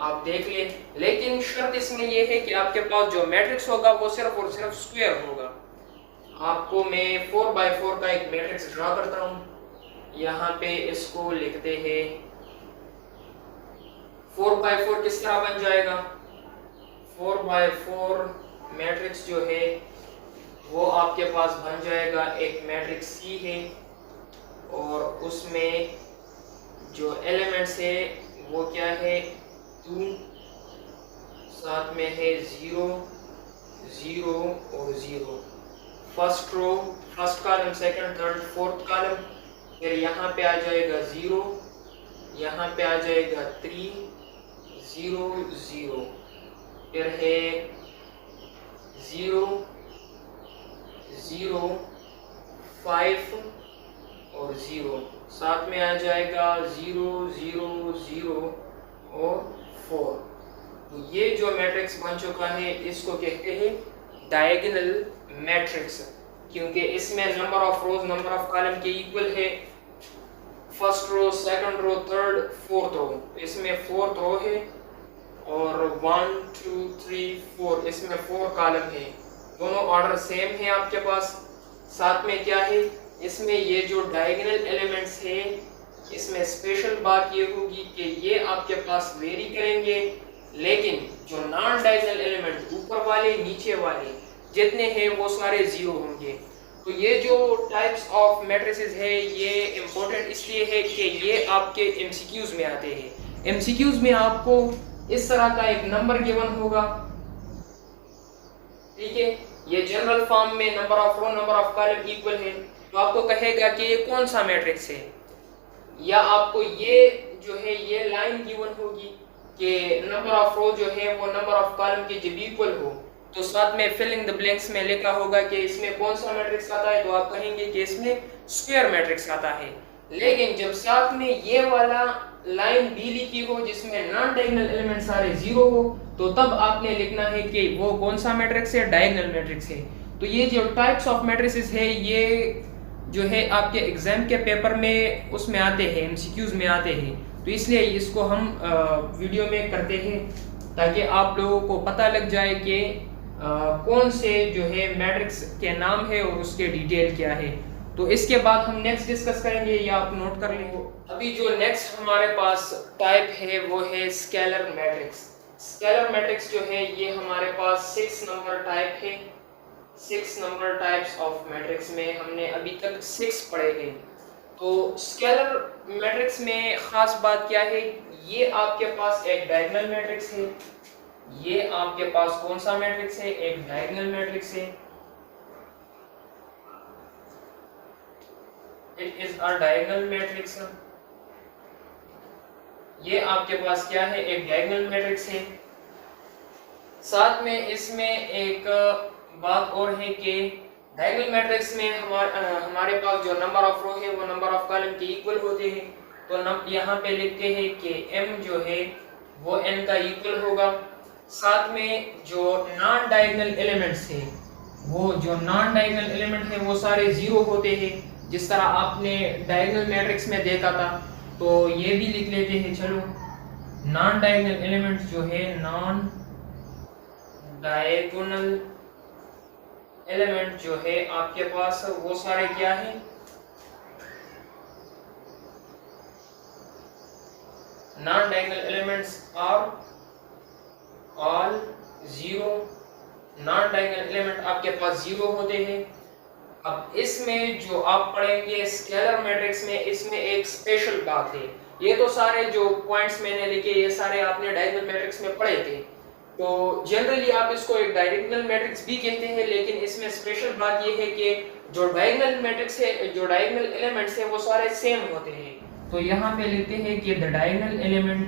आप देख लें। लेकिन शर्त इसमें यह है कि आपके पास जो मैट्रिक्स होगा वो सिर्फ और सिर्फ स्क्वायर होगा। आपको मैं 4/4 का एक मैट्रिक्स ड्रा करता हूँ, यहाँ पे इसको लिखते हैं। 4/4 किस तरह बन जाएगा, 4/4 मैट्रिक्स जो है वो आपके पास बन जाएगा, एक मैट्रिक्स सी है और उसमें जो एलिमेंट्स है वो क्या है, 2, साथ में है 0 0 और 0। First row, first column, second, third, fourth column. फिर यहाँ पे आ जाएगा 0, यहाँ पे आ जाएगा 3 0 0, फिर है 0 0 5 और 0, साथ में आ जाएगा 0 0 0 और 4। तो ये जो मैट्रिक्स बन चुका है इसको कहते हैं डायगोनल मैट्रिक्स, क्योंकि इसमें number of rows number of column के इक्वल है। First row, second row, third, fourth row, इसमें फोर्थ रो है और 1 2 3 4 इसमें 4 कॉलम है, दोनों ऑर्डर सेम है आपके पास। साथ में क्या है, इसमें ये जो डायगोनल एलिमेंट्स है इसमें स्पेशल बात ये होगी कि ये आपके पास वेरी करेंगे, लेकिन जो नॉन डायगोनल एलिमेंट ऊपर वाले वाले नीचे वाले जितने हैं वो सारे जीरो होंगे। तो ये जो टाइप्स ऑफ मैट्रिसेस है ये इम्पोर्टेंट इसलिए है कि ये आपके एमसीक्यूज में आते हैं। एमसीक्यूज में आपको इस तरह का एक नंबर गिवन होगा, ठीक है, ये जनरल फॉर्म में number of row number of column equal है, तो आपको कहेगा कि ये कौन सा मैट्रिक्स है, या आपको ये जो है ये लाइन गिवन होगी कि नंबर ऑफ रो जो है वो नंबर ऑफ कॉलम के जब इक्वल हो तो साथ में फिलिंग द ब्लैंक्स में लिखा होगा कि इसमें कौन सा मैट्रिक्स आता है, तो आप कहेंगे कि इसमें स्क्वायर मैट्रिक्स आता है। लेकिन जब साथ में ये वाला लाइन भी लिखी हो जिसमें नॉन डायगोनल एलिमेंट सारे जीरो हो तो तब आपने लिखना है कि वो कौन सा मैट्रिक्स है, डायगोनल मैट्रिक्स है। तो ये जो टाइप्स ऑफ मैट्रिसेस है ये जो है आपके एग्जाम के पेपर में उसमें आते हैं, एमसीक्यूज में आते हैं, तो इसलिए इसको हम वीडियो में करते हैं ताकि आप लोगों को पता लग जाए कि कौन से जो है मैट्रिक्स के नाम है और उसके डिटेल क्या है। तो इसके बाद हम नेक्स्ट डिस्कस करेंगे, या आप नोट कर लेंगे। अभी जो नेक्स्ट हमारे पास टाइप है वो है स्केलर मैट्रिक्स। स्केलर मैट्रिक्स जो है ये हमारे पास 6 नंबर टाइप है। 6 नंबर टाइप्स ऑफ मैट्रिक्स में हमने अभी तक 6 पढ़े हैं। तो स्केलर मैट्रिक्स में खास बात क्या है, ये आपके पास एक डायगोनल मैट्रिक्स है, ये आपके पास कौन सा मैट्रिक्स है, एक डायगोनल मैट्रिक्स है, it is a diagonal matrix. ये आपके पास क्या है, एक डायगोनल मैट्रिक्स है। साथ में इसमें एक बात और है कि डायगोनल मैट्रिक्स में हमारे पास जो नंबर ऑफ रो है वो नंबर ऑफ कॉलम के इक्वल होते हैं। तो यहाँ पे लिखते हैं कि m जो है वो n का इक्वल होगा। साथ में जो नॉन डायगोनल एलिमेंट्स है वो जो नॉन डायगोनल एलिमेंट है वो सारे जीरो होते हैं, जिस तरह आपने डायगोनल मैट्रिक्स में देखा था। तो ये भी लिख लेते हैं, चलो नॉन डायगोनल एलिमेंट्स जो है नॉन डायगोनल एलिमेंट जो है आपके पास वो सारे क्या है, non diagonal elements are all zero. Non diagonal element आपके पास जीरो होते हैं। अब इसमें जो आप पढ़ेंगे स्केलर मैट्रिक्स में, इसमें एक स्पेशल बात है। ये तो सारे जो पॉइंट्स मैंने लिखे ये सारे आपने डायगोनल मैट्रिक्स में पढ़े थे, तो जनरली आप इसको एक डायगोनल मैट्रिक्स भी कहते हैं, लेकिन इसमें स्पेशल बात ये है कि जो डायगोनल मैट्रिक्स है, जो डायगोनल एलिमेंट्स है वो सारे सेम होते हैं। तो यहाँ पे लिखते हैं कि द डायगोनल एलिमेंट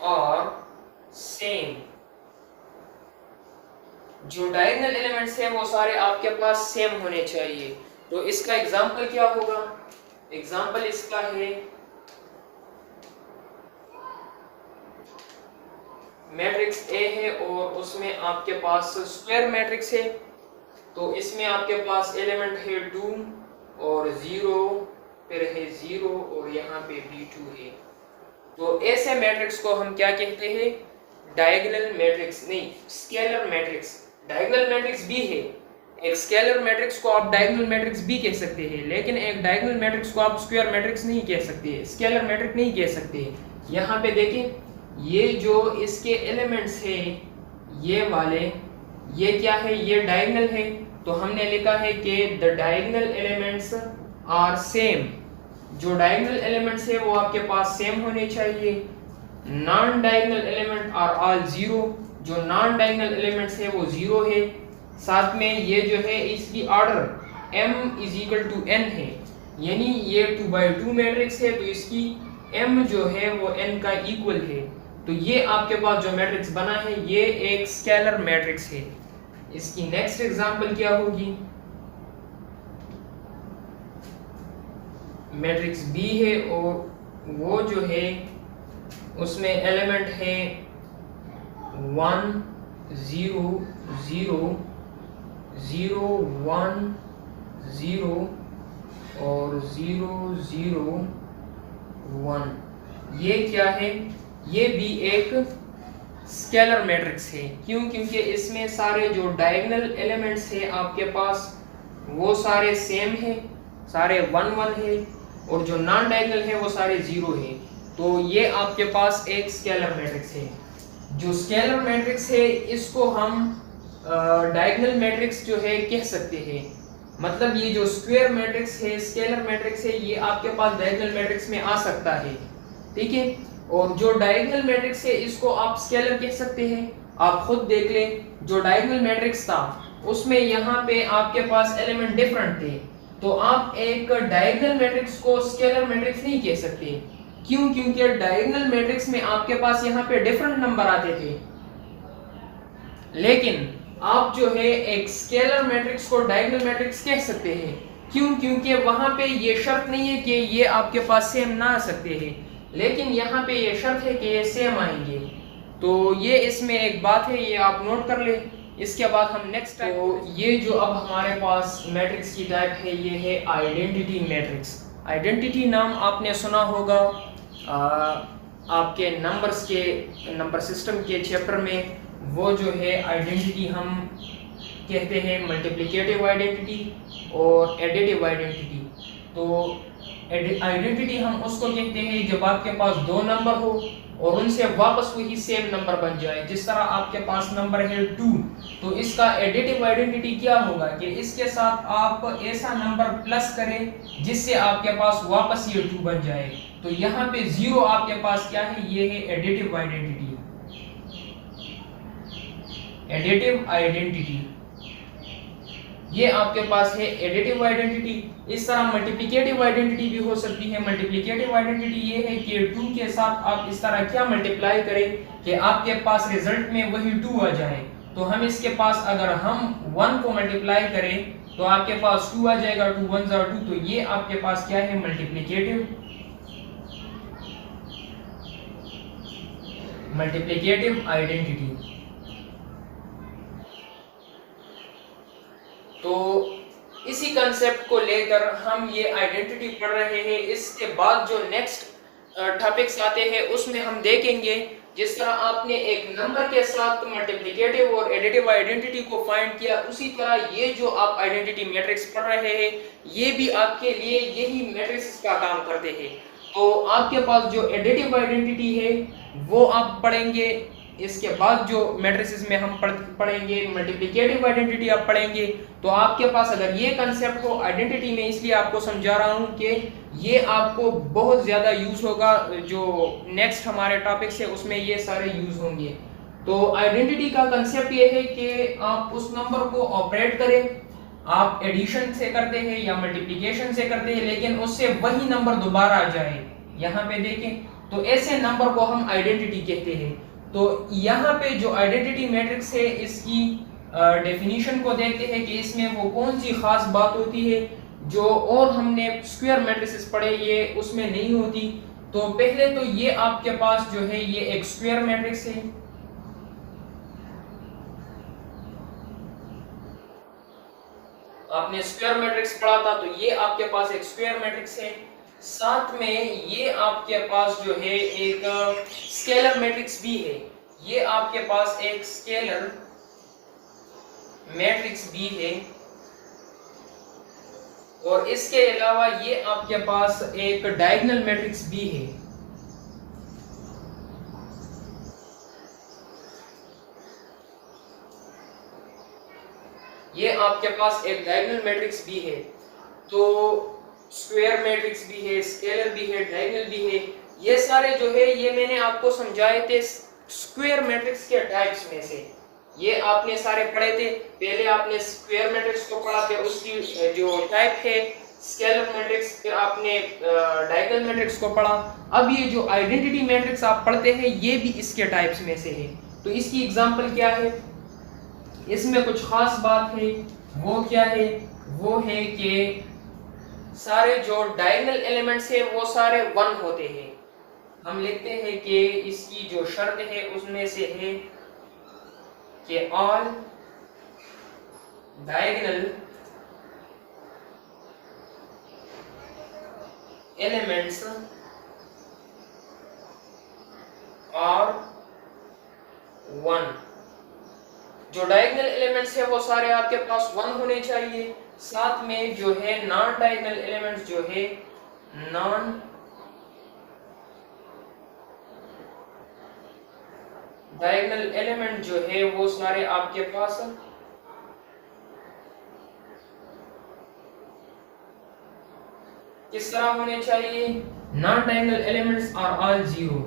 और सेम। जो डायगोनल एलिमेंट्स हैं वो सारे आपके पास सेम होने चाहिए। तो इसका एग्जांपल क्या होगा, एग्जांपल इसका है मैट्रिक्स ए है और उसमें आपके पास स्क्वायर मैट्रिक्स है। तो इसमें आपके पास एलिमेंट है 2 और 0, फिर है 0 और यहाँ पे भी 2 है। तो ऐसे मैट्रिक्स को हम क्या कहते हैं, डायगोनल मैट्रिक्स नहीं, स्केलर मैट्रिक्स। डायगोनल मैट्रिक्स भी है, एक स्केलर मैट्रिक्स को आप डायगोनल मैट्रिक्स भी कह सकते हैं, लेकिन एक डायगोनल मैट्रिक्स को आप स्क्वायर मैट्रिक्स नहीं कह सकते, स्केलर मैट्रिक्स नहीं कह सकते। यहाँ पे देखें, ये जो इसके एलिमेंट्स है ये वाले, ये क्या है, ये डायगोनल है। तो हमने लिखा है कि the diagonal elements are same. जो डायगोनल एलिमेंट्स है वो आपके पास सेम होने चाहिए। Non diagonal element are all zero. जो नॉन डायगोनल एलिमेंट्स है वो जीरो है। साथ में ये जो है इसकी ऑर्डर m = n है, यानी ये 2/2 मैट्रिक्स है, तो इसकी m जो है वो n का इक्वल है। तो ये आपके पास जो मैट्रिक्स बना है ये एक स्केलर मैट्रिक्स है। इसकी नेक्स्ट एग्जांपल क्या होगी, मैट्रिक्स B है और वो जो है उसमें एलिमेंट है 1 0 0 0 1 0 और 0 0 1। ये क्या है, ये भी एक स्केलर मैट्रिक्स है। क्यों? क्योंकि इसमें सारे जो डायगोनल एलिमेंट्स है आपके पास वो सारे सेम है, सारे 1 1 है। और जो नॉन डायगोनल है वो सारे 0 है। तो ये आपके पास एक स्केलर मैट्रिक्स है। जो स्केलर मैट्रिक्स है इसको हम डायगोनल मैट्रिक्स जो है कह सकते हैं। मतलब ये जो स्क्वायर मैट्रिक्स है, स्केलर मैट्रिक्स है, ये आपके पास डायगोनल मैट्रिक्स में आ सकता है, ठीक है। और जो डायगोनल मैट्रिक्स है इसको आप स्केलर कह सकते हैं। आप खुद देख लें, जो डायगोनल मैट्रिक्स था उसमें यहाँ पे आपके पास एलिमेंट डिफरेंट थे, तो आप एक डायगोनल मैट्रिक्स को स्केलर मैट्रिक्स नहीं कह सकते। क्यों? क्योंकि डायगोनल मैट्रिक्स में आपके पास यहाँ पे डिफरेंट नंबर आते थे, लेकिन आप जो है एक स्केलर मैट्रिक्स को डायगोनल मैट्रिक्स कह सकते हैं। क्यों? क्योंकि वहां पे ये शर्त नहीं है कि ये आपके पास सेम ना आ सकते हैं, लेकिन यहाँ पे ये शर्त है कि ये सेम आएंगे। तो ये इसमें एक बात है, ये आप नोट कर ले। इसके बाद हम नेक्स्ट टाइप, तो ये जो अब हमारे पास मैट्रिक्स की टाइप है ये है आइडेंटिटी मैट्रिक्स। आइडेंटिटी नाम आपने सुना होगा आपके नंबर्स के नंबर सिस्टम के चैप्टर में। वो जो है आइडेंटिटी हम कहते हैं मल्टीप्लिकेटिव आइडेंटिटी और एडिटिव आइडेंटिटी। तो आइडेंटिटी हम उसको कहते हैं जब आपके पास दो नंबर हो और उनसे वापस वही सेम नंबर बन जाए। जिस तरह आपके पास नंबर है 2, तो इसका एडिटिव आइडेंटिटी क्या होगा कि इसके साथ आप ऐसा नंबर प्लस करें जिससे आपके पास वापस ये 2 बन जाए। तो यहाँ पे 0 आपके पास क्या है, ये है एडिटिव आइडेंटिटी। एडिटिव आइडेंटिटी ये आपके पास है एडिटिव आइडेंटिटी। इस तरह मल्टीप्लिकेटिव आइडेंटिटी भी हो सकती है। मल्टीप्लिकेटिव आइडेंटिटी ये है कि 2 के साथ आप इस तरह क्या मल्टीप्लाई करें कि आपके पास रिजल्ट में वही 2 आ जाए। तो हम इसके पास अगर हम 1 को मल्टीप्लाई करें तो आपके पास 2 आ जाएगा, 2 1 are 2। तो ये आपके पास क्या है, मल्टीप्लिकेटिव आइडेंटिटी। तो इसी कंसेप्ट को लेकर हम ये आइडेंटिटी पढ़ रहे हैं। इसके बाद जो नेक्स्ट टॉपिक्स आते हैं उसमें हम देखेंगे जिस तरह आपने एक नंबर के साथ मल्टीप्लिकेटिव और एडिटिव आइडेंटिटी को फाइंड किया, उसी तरह ये जो आप आइडेंटिटी मैट्रिक्स पढ़ रहे हैं ये भी आपके लिए यही मैट्रिक्स का काम करते हैं। तो आपके पास जो एडिटिव आइडेंटिटी है वो आप पढ़ेंगे। इसके बाद जो मैट्रिसेस में हम पढ़ेंगे मल्टीप्लिकेटिव आइडेंटिटी आप पढ़ेंगे। तो आपके पास अगर ये कंसेप्ट हो आइडेंटिटी में, इसलिए आपको समझा रहा हूँ कि ये आपको बहुत ज़्यादा यूज होगा। जो नेक्स्ट हमारे टॉपिक्स है उसमें ये सारे यूज होंगे। तो आइडेंटिटी का कंसेप्ट ये है कि आप उस नंबर को ऑपरेट करें, आप एडिशन से करते हैं या मल्टीप्लिकेशन से करते हैं, लेकिन उससे वही नंबर दोबारा आ जाए। यहाँ पे देखें, तो ऐसे नंबर को हम आइडेंटिटी कहते हैं। तो यहाँ पे जो आइडेंटिटी मैट्रिक्स है इसकी डेफिनेशन को देखते हैं कि इसमें वो कौन सी खास बात होती है जो और हमने स्क्वायर मैट्रिसेस पढ़े ये उसमें नहीं होती। तो पहले तो ये आपके पास जो है ये एक स्क्वायर मैट्रिक्स है। आपने स्क्वायर मैट्रिक्स पढ़ा था, तो ये आपके पास एक स्क्वायर मैट्रिक्स है। साथ में ये आपके पास जो है एक स्केलर मैट्रिक्स भी है। ये आपके पास एक स्केलर मैट्रिक्स भी है और इसके अलावा ये आपके पास एक डायगोनल मैट्रिक्स भी है। ये आपके पास एक डायगोनल मैट्रिक्स भी है। तो स्क्वायर मैट्रिक्स भी है, स्केलर भी है, डायगोनल भी है। ये सारे जो है ये मैंने आपको समझाए थे स्क्वायर मैट्रिक्स के टाइप्स में से। ये आपने सारे पढ़े थे। पहले आपने स्क्वायर मैट्रिक्स को पढ़ा था, उसकी जो टाइप है स्केलर मैट्रिक्स, फिर आपने डायगोनल मैट्रिक्स को पढ़ा। अब ये जो आइडेंटिटी मैट्रिक्स आप पढ़ते हैं ये भी इसके टाइप्स में से है। तो इसकी एग्जांपल क्या है, इसमें कुछ खास बात है। वो क्या है, वो है कि सारे जो डायगोनल एलिमेंट्स है वो सारे 1 होते हैं। हम लिखते हैं कि इसकी जो शर्त है उसमें से है कि ऑल डायगोनल एलिमेंट्स आर 1। जो डायगोनल एलिमेंट्स है वो सारे आपके पास 1 होने चाहिए। साथ में जो है नॉन डायगोनल एलिमेंट्स जो है नॉन डायगोनल एलिमेंट जो है वो सारे आपके पास किस तरह होने चाहिए? Non diagonal elements are all zero.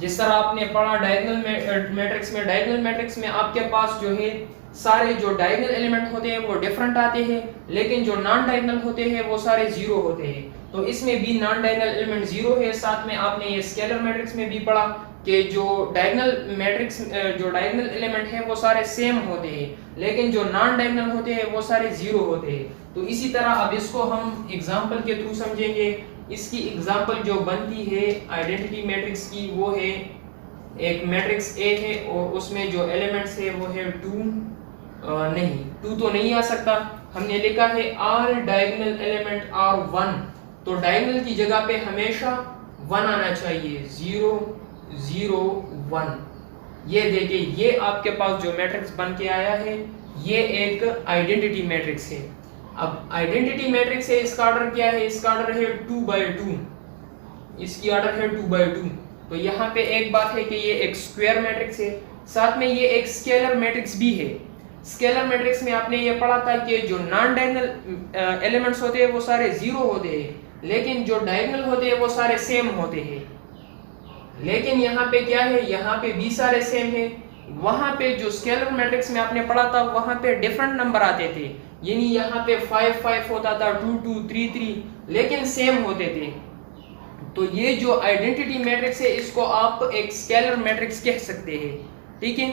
जिस तरह आपने पढ़ा डायगोनल मैट्रिक्स में आपके पास जो है सारे जो डायगोनल एलिमेंट होते हैं वो डिफरेंट आते हैं, लेकिन जो नॉन डायगोनल होते हैं वो सारे जीरो होते हैं। तो इसमें भी नॉन डायगोनल एलिमेंट जीरो है। साथ में आपने ये स्केलर मैट्रिक्स में भी पढ़ा कि जो डायगोनल एलिमेंट है वो सारे सेम होते हैं, लेकिन जो नॉन डायगोनल होते हैं वो सारे जीरो होते हैं। तो इसी तरह अब इसको हम एग्जांपल के थ्रू समझेंगे। इसकी एग्जांपल जो बनती है आइडेंटिटी मैट्रिक्स की वो है, एक मैट्रिक्स ए है और उसमें जो एलिमेंट्स है वो है 2, नहीं 2 तो नहीं आ सकता, हमने लिखा है ऑल डायगोनल एलिमेंट आर 1, तो डायगोनल की जगह पे हमेशा 1 आना चाहिए, 0 0 1। ये देखिए ये आपके पास जो मैट्रिक्स बन के आया है ये एक आइडेंटिटी मैट्रिक्स है। अब आइडेंटिटी मैट्रिक्स है, इसका ऑर्डर क्या है? इसका ऑर्डर है 2/2, इसकी ऑर्डर है 2/2। तो यहाँ पे एक बात है कि ये एक स्क्वायर मैट्रिक्स है, साथ में ये एक स्केलर मैट्रिक्स भी है। स्केलर मैट्रिक्स में आपने ये पढ़ा था कि जो नॉन डायगोनल एलिमेंट्स होते हैं वो सारे जीरो होते हैं, लेकिन जो डायगोनल होते हैं वो सारे सेम होते हैं। लेकिन यहाँ पे क्या है, यहाँ पे भी सारे सेम है। वहां पे जो स्केलर मैट्रिक्स में आपने पढ़ा था वहां पे डिफरेंट नंबर आते थे, यानी यहाँ पे 5 5 होता था, 2 2 3 3, लेकिन सेम होते थे। तो ये जो आइडेंटिटी मैट्रिक्स है इसको आप एक स्केलर मैट्रिक्स कह सकते हैं, ठीक है।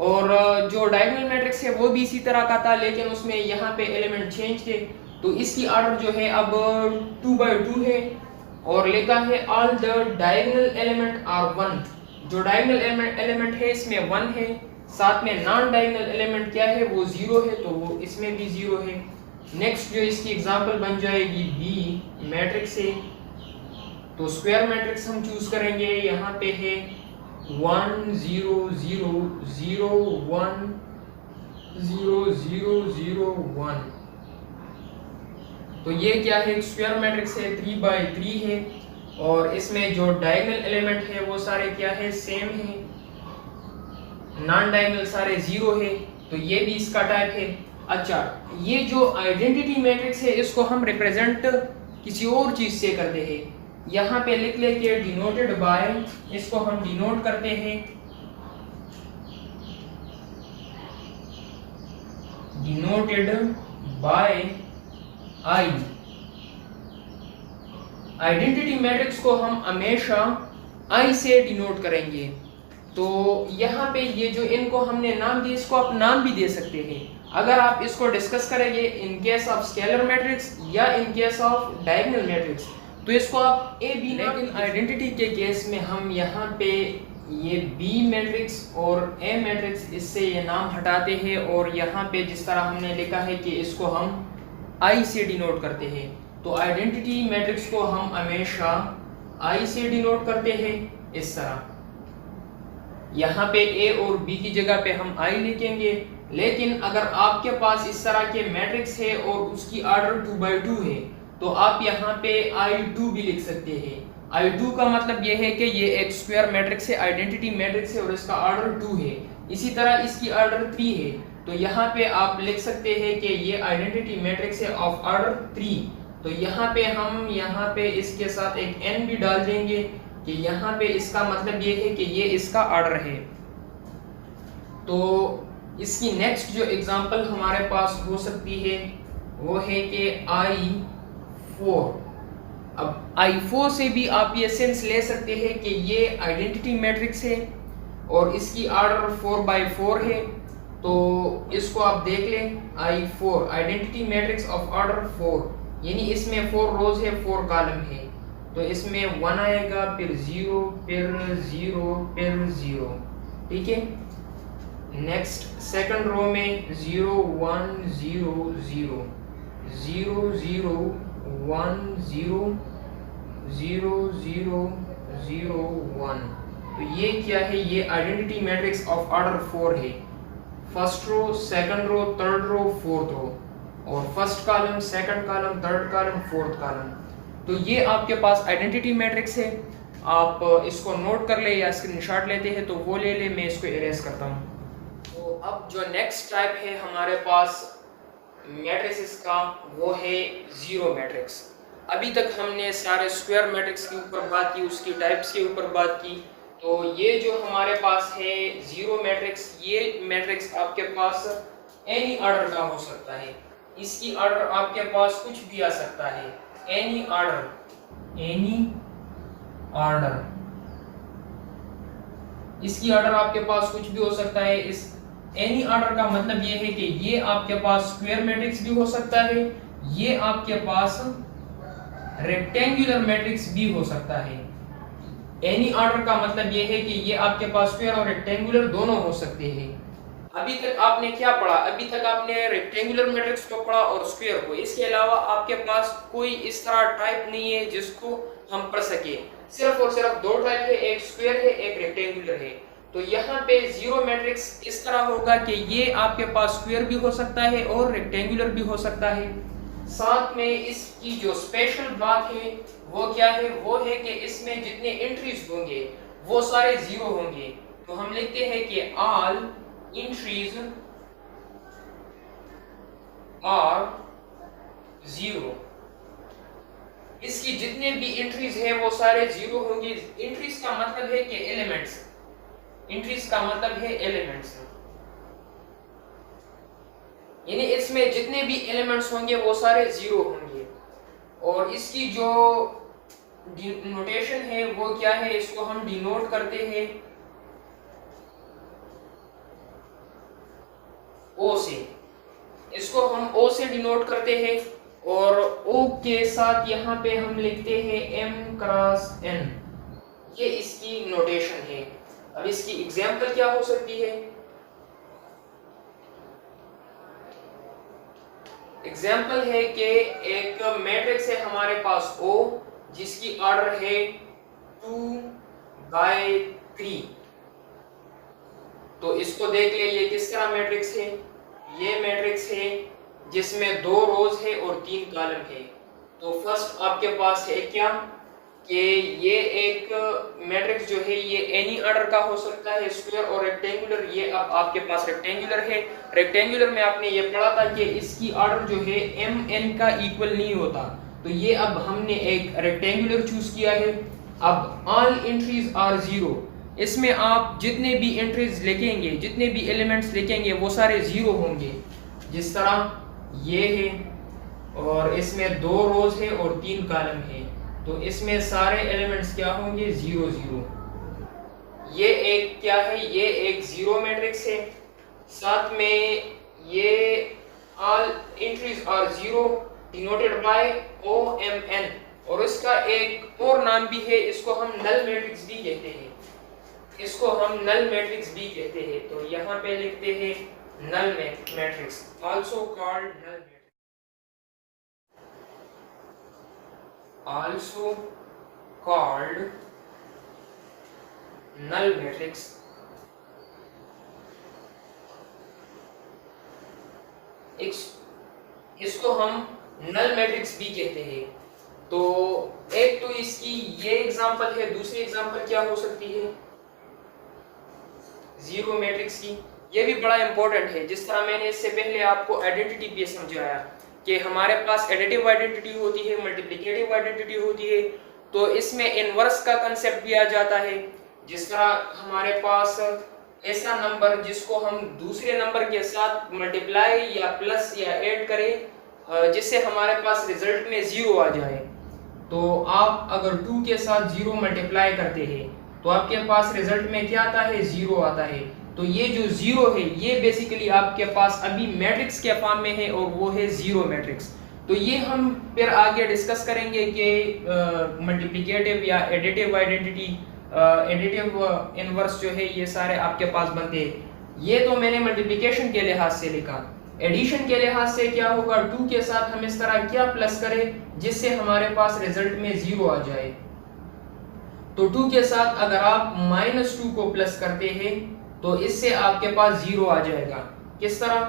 और जो डायगोनल मैट्रिक्स है वो भी इसी तरह का था, लेकिन उसमें यहाँ पे एलिमेंट चेंज थे। तो इसकी ऑर्डर जो है अब 2/2 है और लिखा है all the diagonal element are 1। जो डायगोनल एलिमेंट है इसमें 1 है, साथ में नॉन डायगोनल एलिमेंट क्या है वो 0 है, तो वो इसमें भी 0 है। नेक्स्ट जो इसकी एग्जांपल बन जाएगी बी मैट्रिक्स है, तो स्क्वायर मैट्रिक्स हम चूज करेंगे। यहाँ पे है 1 0 0 0 1 0 0 0 1। तो ये क्या है? स्क्वायर मैट्रिक्स है, 3/3 है और इसमें जो डायगोनल एलिमेंट है वो सारे क्या है? सेम है। नॉन डायगोनल सारे 0 है, तो ये भी इसका टाइप है। अच्छा, ये जो आइडेंटिटी मैट्रिक्स है इसको हम रिप्रेजेंट किसी और चीज से करते हैं। यहाँ पे लिख लेके डिनोटेड बाय, इसको हम डिनोट करते हैं denoted by I. Identity matrix को हम हमेशा आई से डिनोट करेंगे। तो यहाँ पे ये जो इनको हमने नाम दिए, इसको आप नाम भी दे सकते हैं। अगर आप इसको डिस्कस करेंगे in case of scalar matrix या in case of diagonal matrix, तो इसको आप ए बी, लेकिन आइडेंटिटी के केस में हम यहाँ पे ये बी मैट्रिक्स और ए मैट्रिक्स इससे ये नाम हटाते हैं और यहाँ पे जिस तरह हमने लिखा है कि इसको हम आई से डिनोट करते हैं। तो आइडेंटिटी मैट्रिक्स को हम हमेशा आई से डिनोट करते हैं इस तरह। यहाँ पे ए और बी की जगह पे हम आई लिखेंगे, लेकिन अगर आपके पास इस तरह के मैट्रिक्स है और उसकी ऑर्डर 2/2 है तो आप यहाँ पे I2 भी लिख सकते हैं। I2 का मतलब ये है कि ये एक स्क्वायर मैट्रिक्स है, आइडेंटिटी मैट्रिक्स है और इसका ऑर्डर 2 है। इसी तरह इसकी ऑर्डर 3 है, तो यहाँ पे आप लिख सकते हैं कि ये आइडेंटिटी मैट्रिक्स है ऑफ ऑर्डर 3। तो यहाँ पे हम यहाँ पे इसके साथ एक n भी डाल देंगे कि यहाँ पे इसका मतलब ये है कि ये इसका ऑर्डर है। तो इसकी नेक्स्ट जो एग्जांपल हमारे पास हो सकती है वो है कि I4। अब I4 से भी आप ये सेंस ले सकते हैं कि ये आइडेंटिटी मैट्रिक्स है और इसकी ऑर्डर 4/4 है। तो इसको आप देख लें, I4 identity matrix of order 4, यानी इसमें 4 रोज है, 4 कॉलम है। तो इसमें 1 आएगा, फिर 0, फिर 0, फिर 0, ठीक है। नेक्स्ट सेकंड रो में 0 1 0 0 0 0 1 0 0 0 0 1। तो ये क्या है? ये आइडेंटिटी मैट्रिक्स ऑफ ऑर्डर 4 है। First row, second row, third row, fourth row. और first column, second column, third column, fourth column. तो ये आपके पास आइडेंटिटी मैट्रिक्स है। आप इसको नोट कर ले या स्क्रीनशॉट लेते हैं तो वो ले ले, मैं इसको इरेज करता हूँ। तो अब जो नेक्स्ट टाइप है हमारे पास मैट्रिसेस का, वो है जीरो मैट्रिक्स। अभी तक हमने सारे स्क्वायर मैट्रिक्स के ऊपर बात की, उसकी टाइप्स के ऊपर बात की। तो ये जो हमारे पास है जीरो मैट्रिक्स, ये मैट्रिक्स आपके पास एनी ऑर्डर का हो सकता है। इसकी ऑर्डर आपके पास कुछ भी आ सकता है, एनी ऑर्डर, एनी ऑर्डर, इसकी ऑर्डर आपके पास कुछ भी हो सकता है। इस एनी ऑर्डर का मतलब ये है कि ये आपके पास स्क्वायर मैट्रिक्स भी हो सकता है, ये आपके पास रेक्टेंगुलर मैट्रिक्स भी हो सकता है। एनी ऑर्डर का मतलब ये है कि ये आपके पास स्क्वायर और रेक्टेंगुलर दोनों हो सकते हैं। अभी तक आपने क्या पढ़ा? अभी तक आपने रेक्टेंगुलर मैट्रिक्स को पढ़ा और स्क्वायर को। इसके अलावा आपके पास कोई इस तरह टाइप नहीं है जिसको हम पढ़ सके। सिर्फ और सिर्फ दो टाइप है, एक स्क्वायर है, एक रेक्टेंगुलर है। तो यहाँ पे जीरो मैट्रिक्स इस तरह होगा कि ये आपके पास स्क्वायर भी हो सकता है और रेक्टेंगुलर भी हो सकता है। साथ में इसकी जो स्पेशल बात है वो क्या है? वो है कि इसमें जितने एंट्रीज होंगे वो सारे जीरो होंगे। तो हम लिखते हैं कि ऑल entries are zero। इसकी जितने भी एंट्रीज है वो सारे जीरो होंगे। एंट्रीज का मतलब है कि एलिमेंट्स, एंट्रीज का मतलब है एलिमेंट्स, यानी इसमें जितने भी एलिमेंट्स होंगे वो सारे जीरो होंगे। और इसकी जो नोटेशन है वो क्या है? इसको हम डिनोट करते हैं ओ से, इसको हम ओ से डिनोट करते हैं। और ओ के साथ यहाँ पे हम लिखते हैं m क्रॉस n, ये इसकी नोटेशन है। अब इसकी एग्जांपल क्या हो सकती है? एग्जांपल है कि एक मैट्रिक्स है हमारे पास O, जिसकी ऑर्डर है 2/3। तो इसको देख ले, ये किस तरह मैट्रिक्स है? ये मैट्रिक्स है जिसमें 2 रोज है और 3 कॉलम है। तो फर्स्ट आपके पास है क्या कि ये एक मैट्रिक्स जो है ये एनी ऑर्डर का हो सकता है, स्क्वायर और रेक्टेंगुलर। ये अब आपके पास रेक्टेंगुलर है। रेक्टेंगुलर में आपने ये पढ़ा था कि इसकी ऑर्डर जो है एम एन का इक्वल नहीं होता। तो ये अब हमने एक रेक्टेंगुलर चूज किया है। अब ऑल एंट्रीज आर जीरो, इसमें आप जितने भी एंट्रीज लिखेंगे, जितने भी एलिमेंट्स लिखेंगे वो सारे जीरो होंगे। जिस तरह ये है और इसमें 2 रोज है और 3 कॉलम है, तो इसमें सारे एलिमेंट्स क्या होंगे? Zero zero. ये एक क्या है? ये एक जीरो मैट्रिक्स है। साथ में ये all entries are zero denoted by OMN। और इसका एक और नाम भी है, इसको हम नल मैट्रिक्स भी कहते हैं, इसको हम नल मैट्रिक्स भी कहते हैं। तो यहाँ पे लिखते हैं null matrix, also called null matrix, also called null matrix. इसको हम नल मैट्रिक्स भी कहते हैं। तो एक तो इसकी ये एग्जांपल है, दूसरी एग्जांपल क्या हो सकती है? जीरो मैट्रिक्स की। ये भी बड़ा इंपॉर्टेंट है। जिस तरह मैंने इससे पहले आपको आइडेंटिटी भी समझाया कि हमारे पास एडिटिव आइडेंटिटी होती है, मल्टीप्लिकेटिव आइडेंटिटी होती है, तो इसमें इनवर्स का कंसेप्ट भी आ जाता है। जिस तरह हमारे पास ऐसा नंबर जिसको हम दूसरे नंबर के साथ मल्टीप्लाई या प्लस या ऐड करें जिससे हमारे पास रिजल्ट में जीरो आ जाए। तो आप अगर 2 के साथ जीरो मल्टीप्लाई करते हैं तो आपके पास रिजल्ट में क्या आता है? जीरो आता है। तो ये जो जीरो है ये बेसिकली आपके पास अभी मैट्रिक्स के फॉर्म में है और वो है जीरो मैट्रिक्स। तो ये हम फिर आगे डिस्कस करेंगे कि मल्टीप्लिकेटिव या एडिटिव आइडेंटिटी, एडिटिव इनवर्स जो है ये सारे आपके पास बनते हैं। ये तो मैंने मल्टीप्लिकेशन के लिहाज से लिखा। एडिशन के लिहाज से क्या होगा? 2 के साथ हम इस तरह क्या प्लस करें जिससे हमारे पास रिजल्ट में जीरो आ जाए। तो 2 के साथ अगर आप -2 को प्लस करते हैं तो इससे आपके पास जीरो आ जाएगा। किस तरह?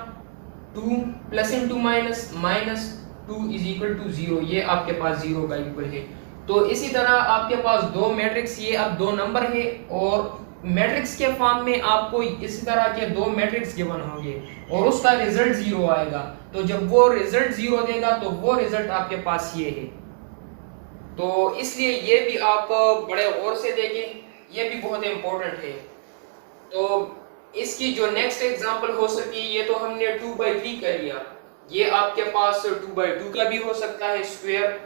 2 plus into minus, minus 2 is equal to 0, ये आपके पास 0 का इक्वल है। तो इसी तरह आपके पास दो मैट्रिक्स, ये अब दो नंबर है और मैट्रिक्स के फॉर्म में आपको इसी तरह के दो मैट्रिक्स गिवन होंगे और उसका रिजल्ट 0 आएगा। तो जब वो रिजल्ट 0 देगा तो वो रिजल्ट आपके पास ये है। तो इसलिए ये भी आप बड़े गौर से देखें, ये भी बहुत इंपॉर्टेंट है। तो इसकी जो नेक्स्ट एग्जांपल हो सकती है, ये तो हमने 2/3 कर लिया, ये आपके पास 2/2 का भी हो सकता है स्क्वायर।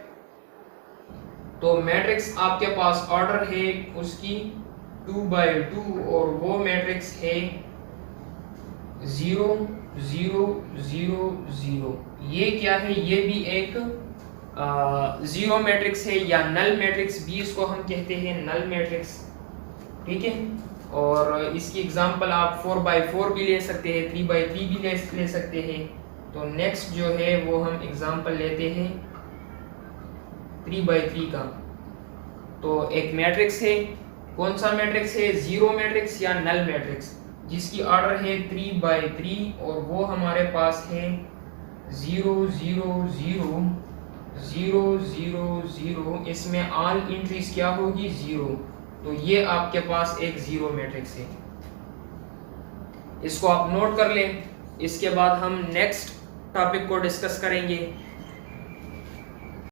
तो मैट्रिक्स आपके पास ऑर्डर है उसकी 2/2 और वो मैट्रिक्स है 0 0 0 0। ये क्या है, ये भी एक जीरो मैट्रिक्स है या नल मैट्रिक्स भी इसको हम कहते हैं, नल मैट्रिक्स, ठीक है। और इसकी एग्जांपल आप 4/4 भी ले सकते हैं, 3/3 भी ले सकते हैं। तो नेक्स्ट जो है वो हम एग्जांपल लेते हैं 3/3 का। तो एक मैट्रिक्स है, कौन सा मैट्रिक्स है, जीरो मैट्रिक्स या नल मैट्रिक्स, जिसकी ऑर्डर है 3/3 और वो हमारे पास है 0 0 0 0 0 0। इसमें ऑल एंट्रीज क्या होगी, 0। तो ये आपके पास एक जीरो मैट्रिक्स है, इसको आप नोट कर लें। इसके बाद हम नेक्स्ट टॉपिक को डिस्कस करेंगे।